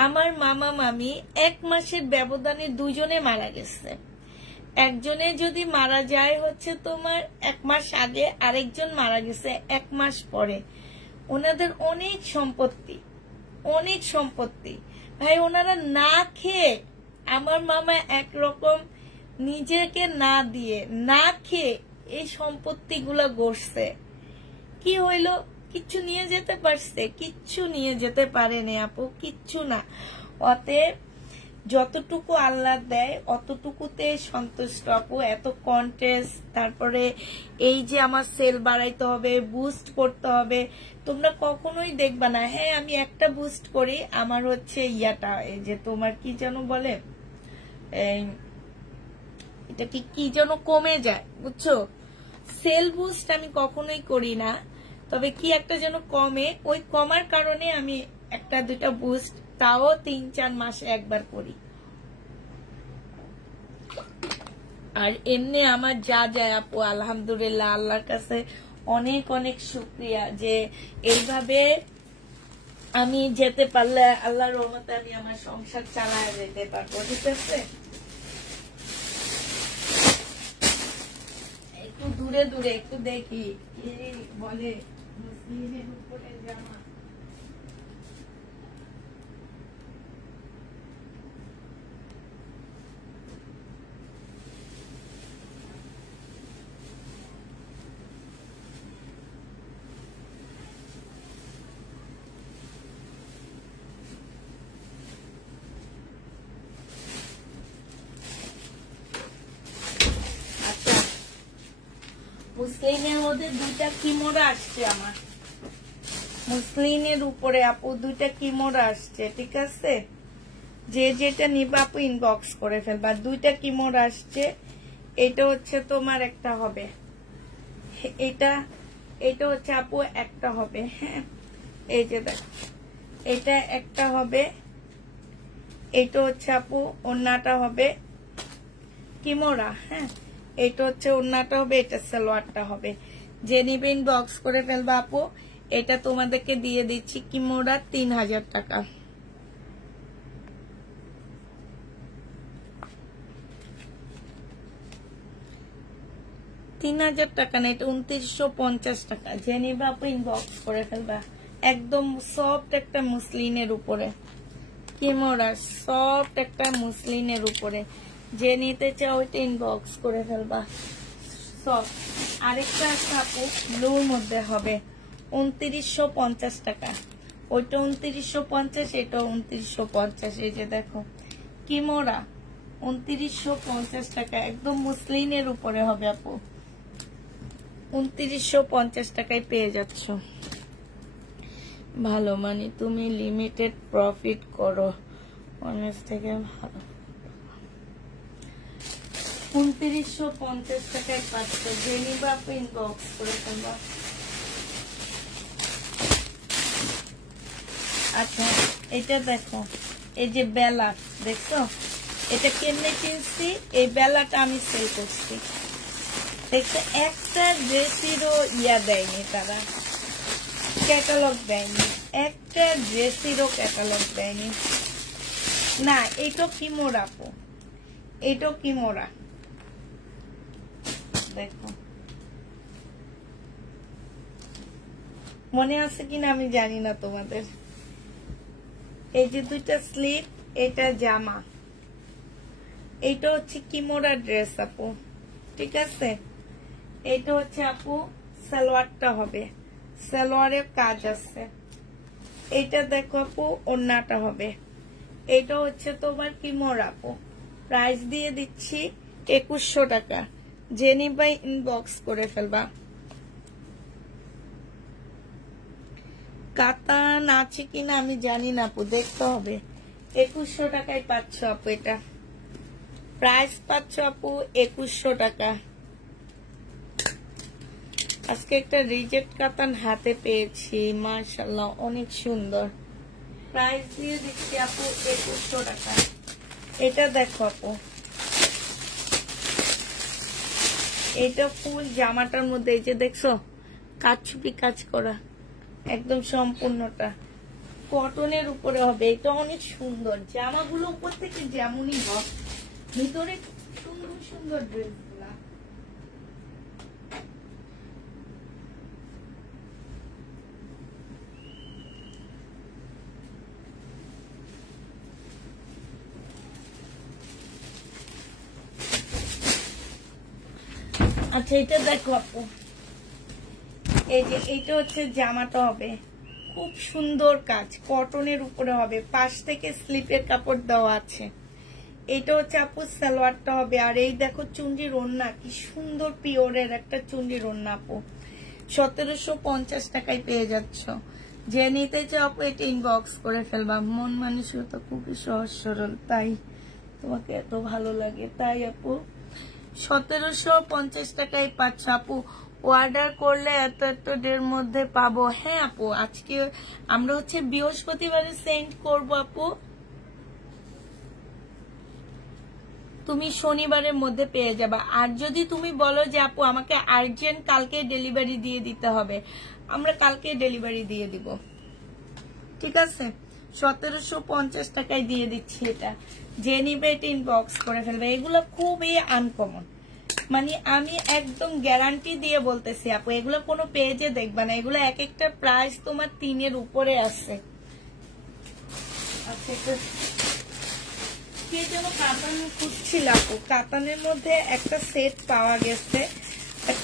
আমার মামা মামি 1 মাসের ব্যবধানে দুজনে মারা গেছে। একজনে যদি মারা যায় হচ্ছে তোমার 1 মাস আগে, আরেকজন মারা গেছে 1 মাস পরে। ওনাদের অনেক সম্পত্তি ভাই। ওনারা না খেয়ে, আমার মামা একরকম নিজেকে না দিয়ে না খেয়ে এই সম্পত্তি গুলা গড়ছে। কি হইলো? কিচ্ছু নিয়ে যেতে পারছে? কিচ্ছু নিয়ে যেতে পারেনি আপু, কিচ্ছু না। অতএব যতটুকু আল্লাহ দেয় অতটুকুতে সন্তুষ্ট আপু। এত কন্টেস্ট, তারপরে এই যে আমার সেল বাড়াইতে হবে, বুস্ট করতে হবে, তোমরা কখনোই দেখবা না। হ্যাঁ, আমি একটা বুস্ট করি, আমার হচ্ছে ইয়াটা, এই যে তোমার কি যেন বলে, এটা কি যেন কমে যায়, বুঝছো? সেল বুস্ট আমি কখনোই করি না, তবে কি একটা যেন কমে, ওই কমার কারণে আমি 1-2টা বুস্ট তাও 3-4 মাসে একবার করি। আর এমনি আমার যা যায় আপু আলহামদুলিল্লাহ, আল্লাহর কাছে অনেক অনেক শুকরিয়া যে এইভাবে আমি যেতে পারলে আল্লাহর রহমতে আমি আমার সংসার চালায় যেতে পারবো। ঠিক আছে, একটু দূরে দূরে একটু দেখি কি বলে মুসলিমের উপরে জামা। মুসলিনের মধ্যে 2টা কিমোরা আসছে আমার, মুসলিনের উপরে আপু 2টা কিমোরা আসছে। ঠিক আছে, যে যেটা নিবা আপু ইনবক্স করে ফেলবা। 2টা কিমোরা আসছে। এটা হচ্ছে তোমার একটা হবে, এটা হচ্ছে আপু একটা হবে। হ্যাঁ, এই যে দেখো, এটা একটা হবে। এটা হচ্ছে আপু ওন্নাটা হবে কিমোরা। হ্যাঁ, এটা হচ্ছে ওন্নাটা হবে, এটা সালোয়ারটা হবে। যে নিবে ইনবক্স করে ফেলবা আপু। এটা তোমাদেরকে দিয়ে দিচ্ছি কিমোরা 3000 টাকা। না, এটা 2950 টাকা। যে নিবে আপু ইনবক্স করে ফেলবা। একদম সফট একটা মুসলিনের উপরে কিমোরা, সফট একটা মুসলিনের উপরে। যে নিতে চাও ওইটা ইনবক্স করে ফেলবা। সফট। আরেকটা আছে আপু ব্লুর মধ্যে হবে 2950 টাকা। ওইটা 2950, এটা 2950। এই যে দেখো কিমোরা 2950 টাকা, একদম মুসলিনের উপরে হবে আপু। 2950 টাকায় পেয়ে যাচ্ছ। ভালো, মানে তুমি লিমিটেড প্রফিট করো অনেক থেকে ভালো। 2950 টাকায় পাচ্ছ। যে নিবা আপনি ইনবক্স করে ফেলবা। আচ্ছা, এটা দেখো, এই যে বেলা দেখছো, এটা কেমনে কিনছি? এই বেলাটা আমি সেল করছি। দেখছো, একটা ড্রেসেরও ইয়া দেয়নি তারা, ক্যাটালগ দেয়নি। একটা ড্রেসেরও ক্যাটালগ দেয়নি। না, এটা কিমোরা আপু, এটা কিমোরা। দেখো মনে আছে কিনা আমি জানি না তোমাদের। এই যে 2টা স্লিপ, এটা জামা, এটা হচ্ছে কিমোরা ড্রেস আপু। ঠিক আছে, এটা হচ্ছে আপু সালোয়ারটা হবে, সালোয়ারের কাজ আছে। এটা দেখো আপু ওন্নাটা হবে। এটা হচ্ছে তোমার কিমোরা আপু। প্রাইস দিয়ে দিচ্ছি 2100 টাকা। যে নিবা ইনবক্স করে ফেলবা। কাতান আছে কিনা আমি জানি না আপু, দেখতে হবে। 2100 টাকায় পাচ্ছ আপু। এটা প্রাইস পাচ্ছ আপু 2100 টাকা। আজকে একটা রিজেক্ট কাতান হাতে পেয়েছি, মাশাআল্লাহ অনেক সুন্দর। প্রাইস দিয়ে দিচ্ছি আপু 2100 টাকা। এটা দেখো আপু, এটা ফুল জামাটার মধ্যে এই যে দেখছো কাচুপি কাজ করা, একদম সম্পূর্ণটা কটনের উপরে হবে। এটা অনেক সুন্দর। জামাগুলো উপর থেকে যেমনই হোক ভিতরে সুন্দর সুন্দর ড্রেসগুলা। আচ্ছা এটা দেখো আপু, এই যে এটা হচ্ছে জামাটা হবে খুব সুন্দর কাজ, কটনের উপরে হবে, পাশ থেকে স্লিপের কাপড় দেওয়া আছে। এটা হচ্ছে আপু সালোয়ারটা হবে। আর এই দেখো চুন্ডির ওড়না, কি সুন্দর পিওরের একটা চুন্ডির ওড়না আপু, 1750 টাকায় পেয়ে যাচ্ছ। যে নিতে চাও আপু এটা ইনবক্স করে ফেলবা। মন মানসিকতা খুবই সহজ সরল, তাই তোমাকে এত ভালো লাগে। তাই আপু 1750 টাকায় পাচ্ছ আপু। অর্ডার করলে এতটার মধ্যে পাবো। হ্যাঁ আপু, আজকে আমরা হচ্ছে বৃহস্পতিবারে সেন্ড করব আপু, তুমি শনিবারের মধ্যে পেয়ে যাবা। আর যদি তুমি বলো যে আপু আমাকে আর্জেন্ট কালকে ডেলিভারি দিয়ে দিতে হবে, আমরা কালকে ডেলিভারি দিয়ে দিব, ঠিক আছে? 1750 টাকায় দিয়ে দিচ্ছি। এটা যে নিবে এটা ইনবক্স করে ফেলবে। এগুলো খুবই আনকমন, মানে আমি একদম গ্যারান্টি দিয়ে বলতেছি আপু, এগুলো কোনো পেজে দেখবা না। এগুলো এক একটা প্রাইস তোমার 3 এর উপরে আছে। আচ্ছা কে যেন কাতান খুঁজছিল আপু, কাতানের মধ্যে একটা সেট পাওয়া গেছে,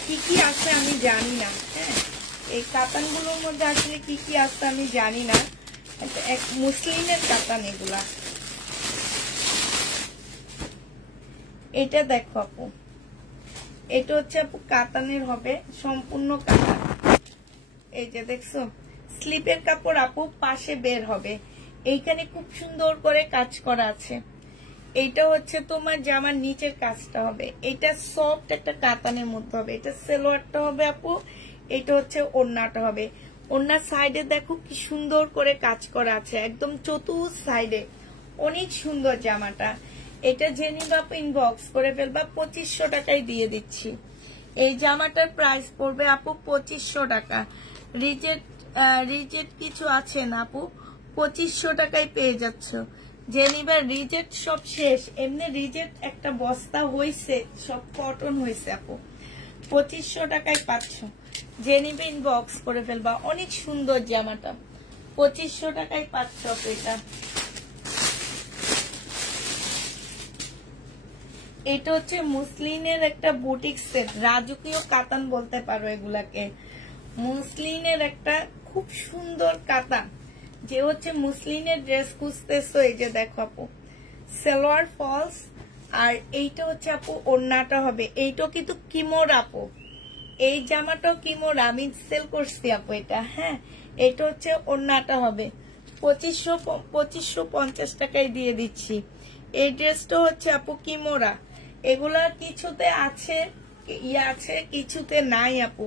কি কি আছে আমি জানি না। হ্যাঁ, এই কাতানগুলোর মধ্যে আসলে কি কি আছে আমি জানি না। এক মুসলিমের কাতান এগুলা। এটা দেখো আপু, এটা হচ্ছে আপু কাতানের হবে, সম্পূর্ণ কাতান। এই যে দেখছো স্লিপের কাপড় আপু, পাশে বের হবে। এইখানে খুব সুন্দর করে কাজ করা আছে। এইটা হচ্ছে তোমার জামার নিচের কাজটা হবে, এটা সফট একটা কাতানের মধ্যে হবে। এটা সালোয়ারটা হবে আপু, এটা হচ্ছে ওড়নাটা হবে। ওড়নার সাইডে দেখো কি সুন্দর করে কাজ করা আছে, একদম চতুর সাইডে, অনেক সুন্দর জামাটা। এটা জেনে আপু ইনবক্স করে ফেলবা, 2500 টাকায় দিয়ে দিচ্ছি। এই জামাটার প্রাইস পড়বে আপু 2500 টাকা। রিজেক্ট কিছু আছে না আপু, 2500 টাকায় পেয়ে যাচ্ছ। জেনিবার রিজেক্ট সব শেষ, এমনি রিজেক্ট একটা বস্তা হয়েছে, সব কটন হয়েছে আপু। 2500 টাকায় পাচ্ছ, জেনিবে ইনবক্স করে ফেলবা। অনেক সুন্দর জামাটা, 2500 টাকায় পাচ্ছ এটা। এটা হচ্ছে মুসলিনের একটা বুটিক সেট, রাজকীয় কাতান বলতে পারো এগুলাকে। মুসলিনের একটা খুব সুন্দর কাতান, যে হচ্ছে মুসলিনের ড্রেস খুঁজতেছো, এই যে দেখো আপু সালোয়ার ফলস। আর এইটা হচ্ছে আপু ওড়নাটা হবে, এইটাও কিন্তু কিমোর আপু, এই জামাটাও কিমোর, আমি সেল করছি আপু এটা। হ্যাঁ, এটা হচ্ছে ওড়নাটা হবে, 2550 টাকায় দিয়ে দিচ্ছি। এই ড্রেসটা হচ্ছে আপু কিমোরা। এগুলা কিছুতে আছে আছে, কিছুতে নাই আপু।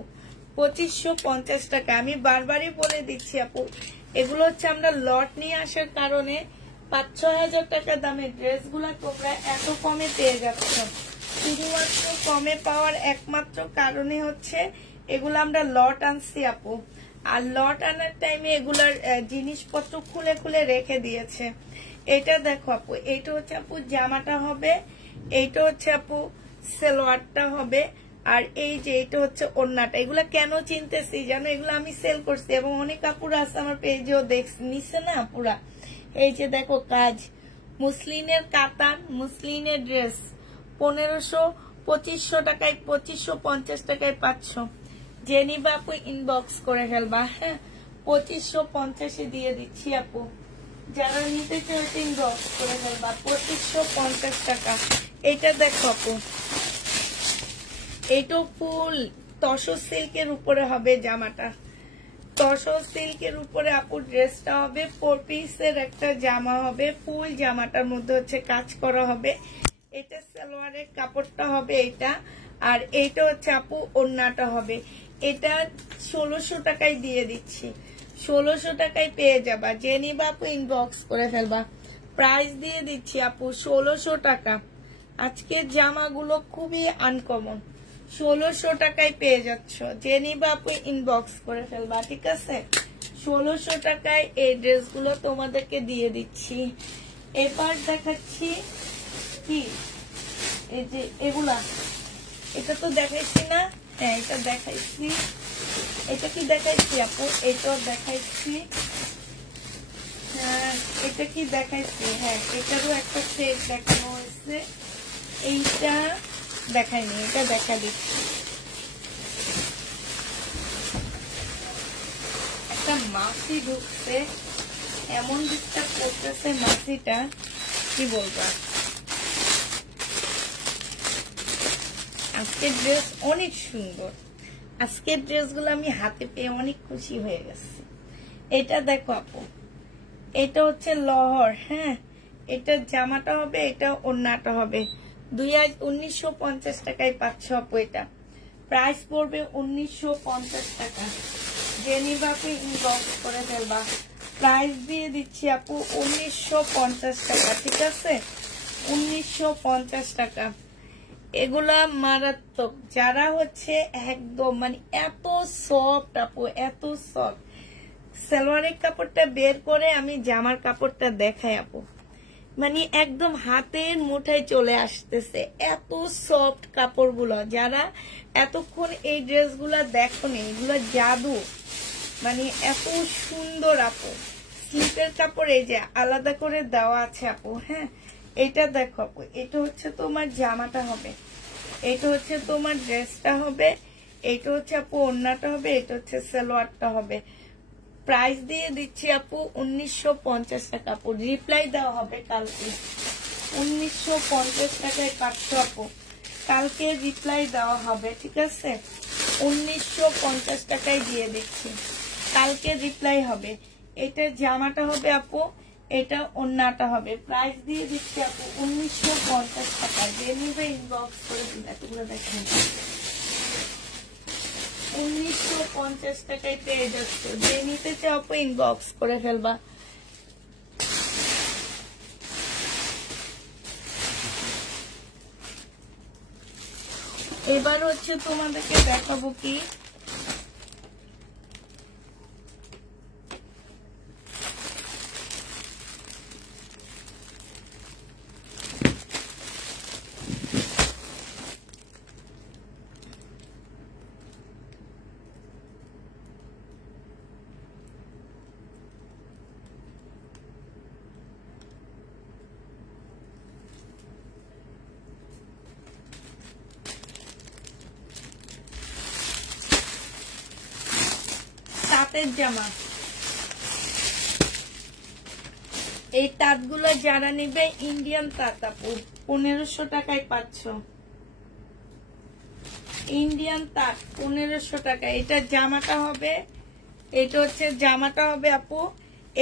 2550 টাকা, আমি বারবারই বলে দিচ্ছি আপু। এগুলো হচ্ছে আমরা লট নিয়ে আসার কারণে 5-6 হাজার টাকা দামের ড্রেসগুলা তোমরা এত কমে পেয়ে যাচ্ছ। শুধুমাত্র কমে পাওয়ার একমাত্র কারণে হচ্ছে এগুলো আমরা লট আনছি আপু। আর লট আনার টাইমে এগুলার জিনিসপত্র খুলে খুলে রেখে দিয়েছে। এটা দেখো আপু, এটা হচ্ছে আপু জামাটা হবে, এইটা হচ্ছে আপু সালোয়ারটা হবে। আর এই যে এটা হচ্ছে ওড়নাটা। এগুলা কেন চিনতেছি জানো, এগুলো আমি সেল করছি এবং অনেক আপুরা আছে আমার পেজেও নিচ্ছে না আপুরা। এই যে দেখো কাজ, মুসলিনের কাতান, মুসলিনের ড্রেস, 2500 টাকায়, 2550 টাকায় পাচ্ছ। জেনিবা আপু ইনবক্স করে ফেলবা। হ্যাঁ, 2550 দিয়ে দিচ্ছি আপু, যারা নিতে চাও ইনবক্স করে ফেলবা, 2550 টাকা। এটা দেখো আপু, এইটা ফুল তসর সিল্কের উপরে হবে জামাটা, তসর সিল্কের উপরে আপু ড্রেসটা হবে। 4 পিসের একটা জামা হবে, ফুল জামাটার মধ্যে হচ্ছে কাজ করা হবে। এটা সালোয়ারের কাপড়টা হবে এটা, আর এইটা হচ্ছে আপু ওড়নাটা হবে। এটা 1600 টাকায় দিয়ে দিচ্ছি, 1600 টাকায় পেয়ে যাবা। জেনিবা আপু ইনবক্স করে ফেলবা, প্রাইস দিয়ে দিচ্ছি আপু 1600 টাকা। আজকের জামাগুলো খুবই আনকমন, 1600 টাকায় পেয়ে যাচ্ছ। জেনিবা আপু ইনবক্স করে ফেলবা, ঠিক আছে? 1600 টাকায় এই ড্রেসগুলো তোমাদেরকে দিয়ে দিচ্ছি। এবার দেখাচ্ছি কি এই যে এগুলা, এটা তো দেখাইছি না? হ্যাঁ এটা দেখাইছি। এটা কি দেখাইছি আপু? এটাও দেখাইছি। হ্যাঁ এটা কি দেখাইছি? হ্যাঁ এটারও একটা সেট দেখানো হয়েছে। এইটা দেখাইনি, এটা দেখা দিচ্ছি। একটা মাছি ঢুকছে, এমন ডিস্টার্ব করতেছে মাছিটা, কি বলবা। আজকের ড্রেস অনেক সুন্দর। আজকের ড্রেসগুলো আমি হাতে পেয়ে অনেক খুশি হয়ে গেছি। এটা দেখো আপু, এটা হচ্ছে লহর। হ্যাঁ এটা জামাটা হবে, এটা ওড়নাটা হবে। 1950 টাকায় পাচ্ছ আপু। এটা প্রাইস পড়বে 1950 টাকা। যে নিবা আপু ইনবক্স করে ফেলবা। প্রাইস দিয়ে দিচ্ছি আপু 1950 টাকা। ঠিক আছে, 1950 টাকা। এগুলা মারাত্মক। যারা হচ্ছে একদম মানে এত সফট আপু, এত সফট। সালোয়ারের কাপড়টা বের করে আমি জামার কাপড়টা দেখাই আপু, মানে একদম হাতের মুঠায় চলে আসতেছে। এত সফট কাপড়গুলো। যারা এতক্ষণ এই ড্রেসগুলা দেখোনি, এগুলো জাদু, মানে এত সুন্দর আপু। স্লিপের কাপড় এই যে আলাদা করে দেওয়া আছে আপু। হ্যাঁ এটা দেখো আপু, এটা হচ্ছে তোমার জামাটা হবে, এটা হচ্ছে তোমার ড্রেসটা হবে, এটা হচ্ছে আপু ওড়নাটা হবে, এটা হচ্ছে সালোয়ারটা হবে। প্রাইস দিয়ে দিচ্ছি আপু 1950 টাকা। আপু রিপ্লাই দেওয়া হবে কালকে। 1950 টাকায় পাচ্ছ আপু, কালকে রিপ্লাই দেওয়া হবে। ঠিক আছে, 1950 টাকায় দিয়ে দিচ্ছি, কালকে রিপ্লাই হবে। এটা জামাটা হবে আপু, এটা ওড়নাটা হবে। প্রাইস দিয়ে দিচ্ছি আপু 1950 টাকা। যে নিবে ইনবক্স করে দিন। এতগুলো দেখেন 1950 টাকায় পেয়ে যাচ্ছ। যে নিতে চাও আপু ইনবক্স করে ফেলবা। এবার হচ্ছে তোমাদেরকে দেখাবো কি, তাঁতের জামা। এই তাঁতগুলো যারা নিবে ইন্ডিয়ান তাঁত আপু 1500 টাকায় পাচ্ছ। ইন্ডিয়ান তাঁত 1500 টাকা। এটা জামাটা হবে, এটা হচ্ছে জামাটা হবে আপু,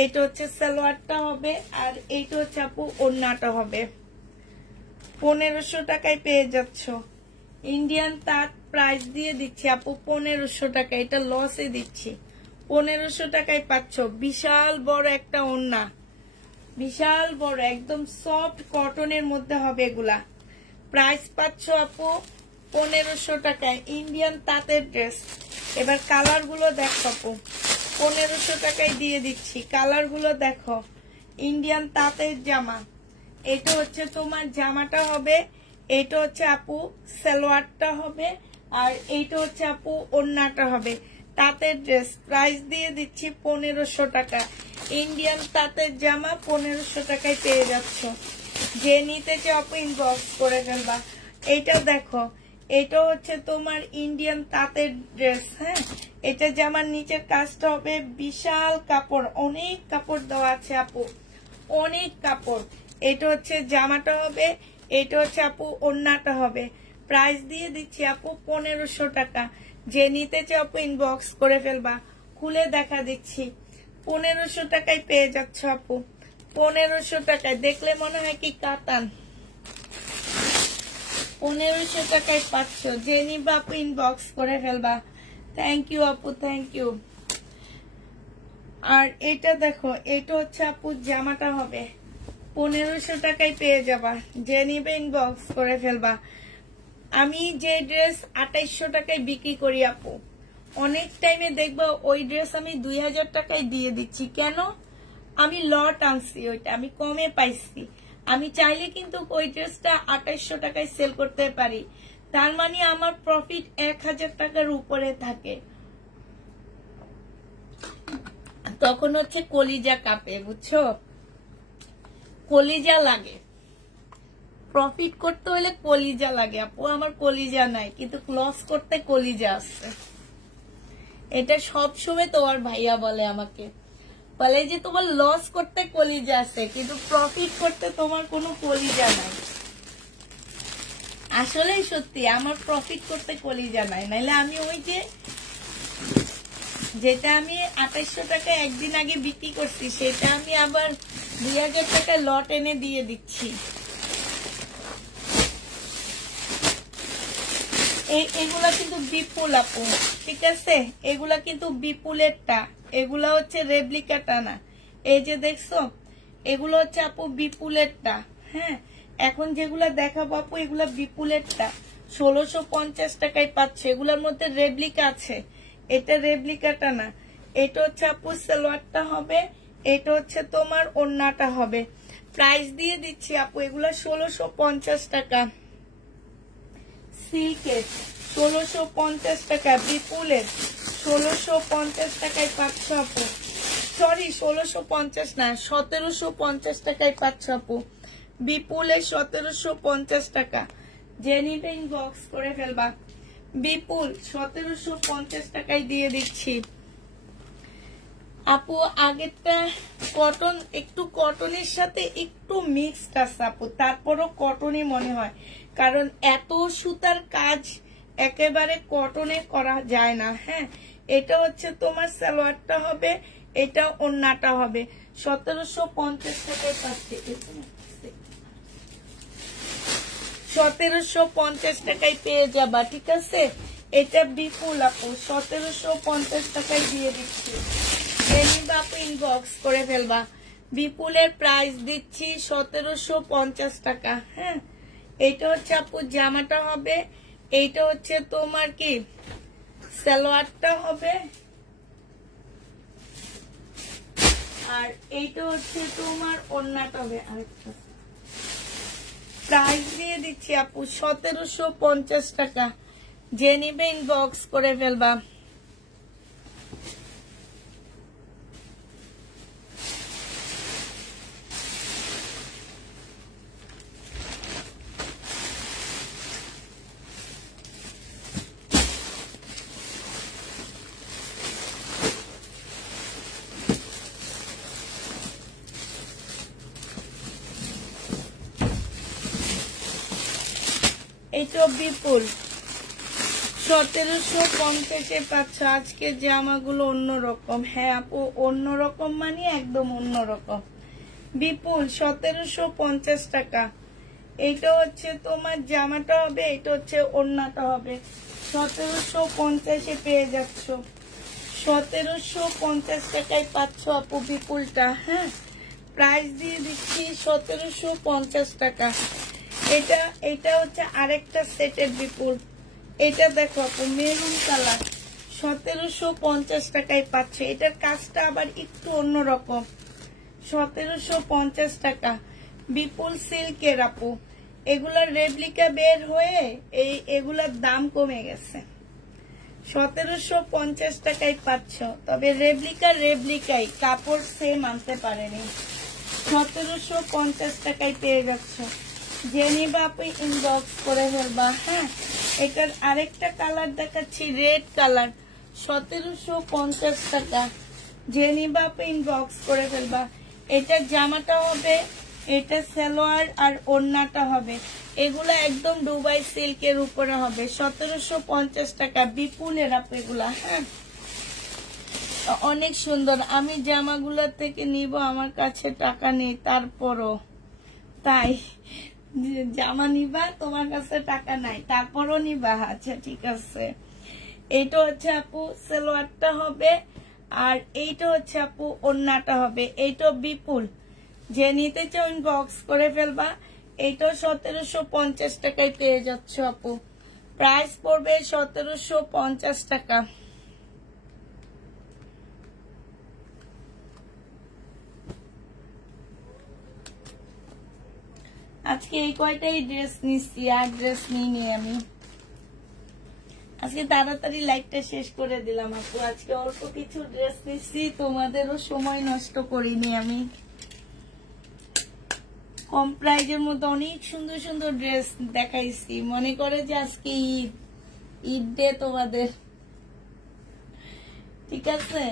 এটা হচ্ছে সালোয়ারটা হবে, আর এইটা হচ্ছে আপু ওড়নাটা হবে। 1500 টাকায় পেয়ে যাচ্ছ ইন্ডিয়ান তাঁত। প্রাইস দিয়ে দিচ্ছি আপু 1500 টাকা। এটা লসে দিচ্ছি, 1500 টাকায় পাচ্ছ। বিশাল বড় একটা ওড়না, বিশাল বড়, একদম সফট কটনের মধ্যে হবে এগুলা। প্রাইস পাচ্ছ আপু 1500 টাকায়। ইন্ডিয়ান তাঁতের ড্রেস। এবার কালার গুলো দেখো আপু, 1500 টাকায় দিয়ে দিচ্ছি। কালার গুলো দেখো। ইন্ডিয়ান তাঁতের জামা। এটা হচ্ছে তোমার জামাটা হবে, এটা হচ্ছে আপু সালোয়ারটা হবে, আর এইটা হচ্ছে আপু ওড়নাটা হবে। তাঁতের ড্রেস। প্রাইস দিয়ে দিচ্ছি 1500 টাকা। ইন্ডিয়ান তাঁতের জামা 1500 টাকায় পেয়ে যাচ্ছ। যে নিতে চাও আপু ইনবক্স করে ফেলবা। এইটাও দেখো, এটা হচ্ছে তোমার ইন্ডিয়ান তাঁতের ড্রেস। হ্যাঁ এটা জামার নিচের কাজটা হবে বিশাল কাপড়, অনেক কাপড় দেওয়া আছে আপু, অনেক কাপড়। এটা হচ্ছে জামাটা হবে, এটা হচ্ছে আপু ওড়নাটা হবে। প্রাইস দিয়ে দিচ্ছি আপু 1500 টাকা। যে নিতে চাও আপু ইনবক্স করে ফেলবা। খুলে দেখা দিচ্ছি, 1500 টাকায় পেয়ে যাচ্ছ আপু। 1500 টাকায়। দেখলে মনে হয় কি কাতান। 1500 টাকায় পাচ্ছ। যে নিবা আপু ইনবক্স করে ফেলবা। থ্যাংক ইউ আপু, থ্যাংক ইউ। আর এটা দেখো, এটা হচ্ছে আপু জামাটা হবে, 1500 টাকায় পেয়ে যাবা। যে নিবে ইনবক্স করে ফেলবা। আমি যে ড্রেস 2800 টাকায় বিক্রি করি আপু, অনেক টাইমে দেখবো ওই ড্রেস আমি 2000 টাকায় দিয়ে দিচ্ছি। কেন? আমি লট আনছি, ওইটা আমি কমে পাইছি। আমি চাইলে কিন্তু ওই ড্রেসটা 2800 টাকায় সেল করতে পারি, তার মানে আমার প্রফিট 1000 টাকার উপরে থাকে। তখন হচ্ছে কলিজা কাঁপে, বুঝছো, কলিজা লাগে। প্রফিট করতে হলে কলিজা লাগে আপু, আমার কলিজা নাই, কিন্তু লস করতে কলিজা আছে। এটা সবসময় তোমার ভাইয়া বলে আমাকে, বলে যে তোমার লস করতে কলিজা আছে, কিন্তু প্রফিট করতে তোমার কোনো কলিজা নাই। আসলেই সত্যি, আমার প্রফিট করতে কলিজা নাই, নাইলে আমি ওই যে যেটা আমি 2800 টাকা একদিন আগে বিক্রি করছি, সেটা আমি আবার 2000 টাকা লট এনে দিয়ে দিচ্ছি। এগুলা কিন্তু বিপুল আপু, ঠিক আছে, এগুলা কিন্তু বিপুলেরটা, এগুলা হচ্ছে রেপ্লিকাটা না। এই যে দেখছো, এগুলো হচ্ছে আপু বিপুলেরটা। হ্যাঁ, এখন যেগুলা দেখাবো আপু এগুলা বিপুলেরটা, 1650 টাকায় পাচ্ছে। এগুলোর মধ্যে রেপ্লিকা আছে, এটা রেপ্লিকাটা না। এটা হচ্ছে আপু সালোয়ারটা হবে, এটা হচ্ছে তোমার ওড়নাটা হবে। প্রাইস দিয়ে দিচ্ছি আপু, এগুলা 1650 টাকা। সিল্কের 1650 টাকা, বিপুলের 1650 টাকায় পাচ্ছ আপু। সরি 1650 না, 1750 টাকায় পাচ্ছ আপু। বিপুলের 1750 টাকা, যে নিবে ইনবক্স করে ফেলবা। বিপুল 1750 টাকায় দিয়ে দিচ্ছি আপু। আগেরটা কটন, একটু কটনের সাথে একটু মিক্সড আছে আপু, তারপরও কটনই মনে হয়, কারণ এত সুতার কাজ একেবারে কটনে করা যায় না। হ্যাঁ, এটা হচ্ছে তোমার সালোয়ারটা হবে, এটা ওড়নাটা হবে। 1750 টাকায় পাচ্ছে, 1750 টাকায় পেয়ে যাবা, ঠিক আছে। এটা বিপুল আপু, 1750 টাকায় দিয়ে দিচ্ছি, আপু ইনবক্স করে ফেলবা। বিপুলের প্রাইস দিচ্ছি 1750 টাকা। হ্যাঁ, এইটা হচ্ছে আপু জামাটা হবে, এইটা হচ্ছে তোমার কি সালোয়ারটা হবে, আর এইটা হচ্ছে তোমার ওড়নাটা হবে। আরেকটা প্রাইস দিয়ে দিচ্ছি আপু 1750 টাকা, যে নিবে ইনবক্স করে ফেলবা। এইটা বিপুল 1750-এ পাচ্ছ। আজকে জামাগুলো অন্যরকম। হ্যাঁ আপু, অন্যরকম মানে একদম অন্যরকম। বিপুল 1750 টাকা। এইটা হচ্ছে তোমার জামাটা হবে, এটা হচ্ছে ওড়নাটা হবে। 1750-এ পেয়ে যাচ্ছ, 1750 টাকায় পাচ্ছ আপু বিপুলটা। হ্যাঁ, প্রাইস দিয়ে দিচ্ছি 1750 টাকা। এটা হচ্ছে আরেকটা সেটের বিপুল, এটা দেখো আপু মেরুন কালার, 1750 টাকায় পাচ্ছে। এটার কাজটা আবার একটু অন্যরকম, 1750 টাকা। বিপুল সিল্কের আপু, এগুলার রেপ্লিকা বের হয়ে এগুলার দাম কমে গেছে। 1750 টাকায় পাচ্ছ, তবে রেপ্লিকাই, কাপড় সেম আনতে পারেনি। 1750 টাকায় পেয়ে যাচ্ছ, যে নিবা আপনি ইনবক্স করে ফেলবা। হ্যাঁ, এটার আরেকটা কালার দেখাচ্ছি, রেড কালার, 1750 টাকা, যে নিবা আপনি ইনবক্স করে ফেলবা। এটা জামাটা হবে, এটা সালোয়ার আর ওড়নাটা হবে। এগুলা একদম দুবাই সিল্কের উপরে হবে, 1750 টাকা বিপুলের আপু এগুলা। হ্যাঁ, অনেক সুন্দর। আমি জামাগুলা থেকে নিব, আমার কাছে টাকা নেই, তারপরও তাই জামা নিবা, তোমার কাছে টাকা নাই, তারপরও নিবা। আচ্ছা ঠিক আছে। এইটা হচ্ছে আপু সালোয়ারটা হবে, আর এইটা হচ্ছে আপু ওড়নাটা হবে। এইটা বিপুল, যে নিতে চাও ইনবক্স করে ফেলবা। এইটা 1750 টাকায় পেয়ে যাচ্ছ আপু, প্রাইস পড়বে 1750 টাকা। আজকে এই কয়টাই ড্রেস নিচ্ছি, আর ড্রেস নিইনি আমি। আজকে তাড়াতাড়ি লাইভটা শেষ করে দিলাম আপু। আজকে অল্প কিছু ড্রেস নিচ্ছি, তোমাদেরও সময় নষ্ট করিনি আমি। কম প্রাইজের মধ্যে অনেক সুন্দর সুন্দর ড্রেস দেখাইছি। মনে করে যে আজকে ঈদ, ঈদ ডে তোমাদের, ঠিক আছে?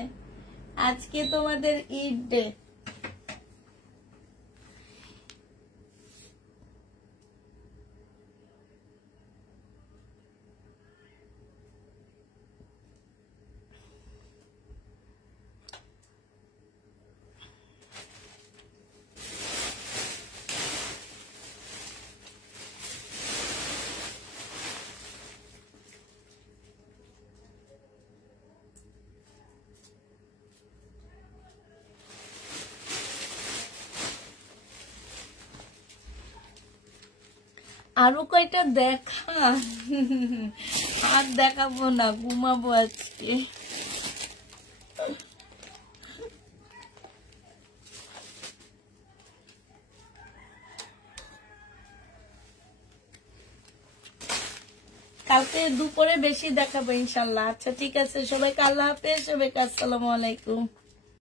আজকে তোমাদের ঈদ ডে। আরো কয়টা দেখা, আর দেখাবো না, ঘুমাবো আজকে। কালকে দুপুরে বেশি দেখাবো ইনশাল্লাহ। আচ্ছা ঠিক আছে, সবাইকে আল্লাহ হাফেজ, সবাইকে আসসালামু আলাইকুম।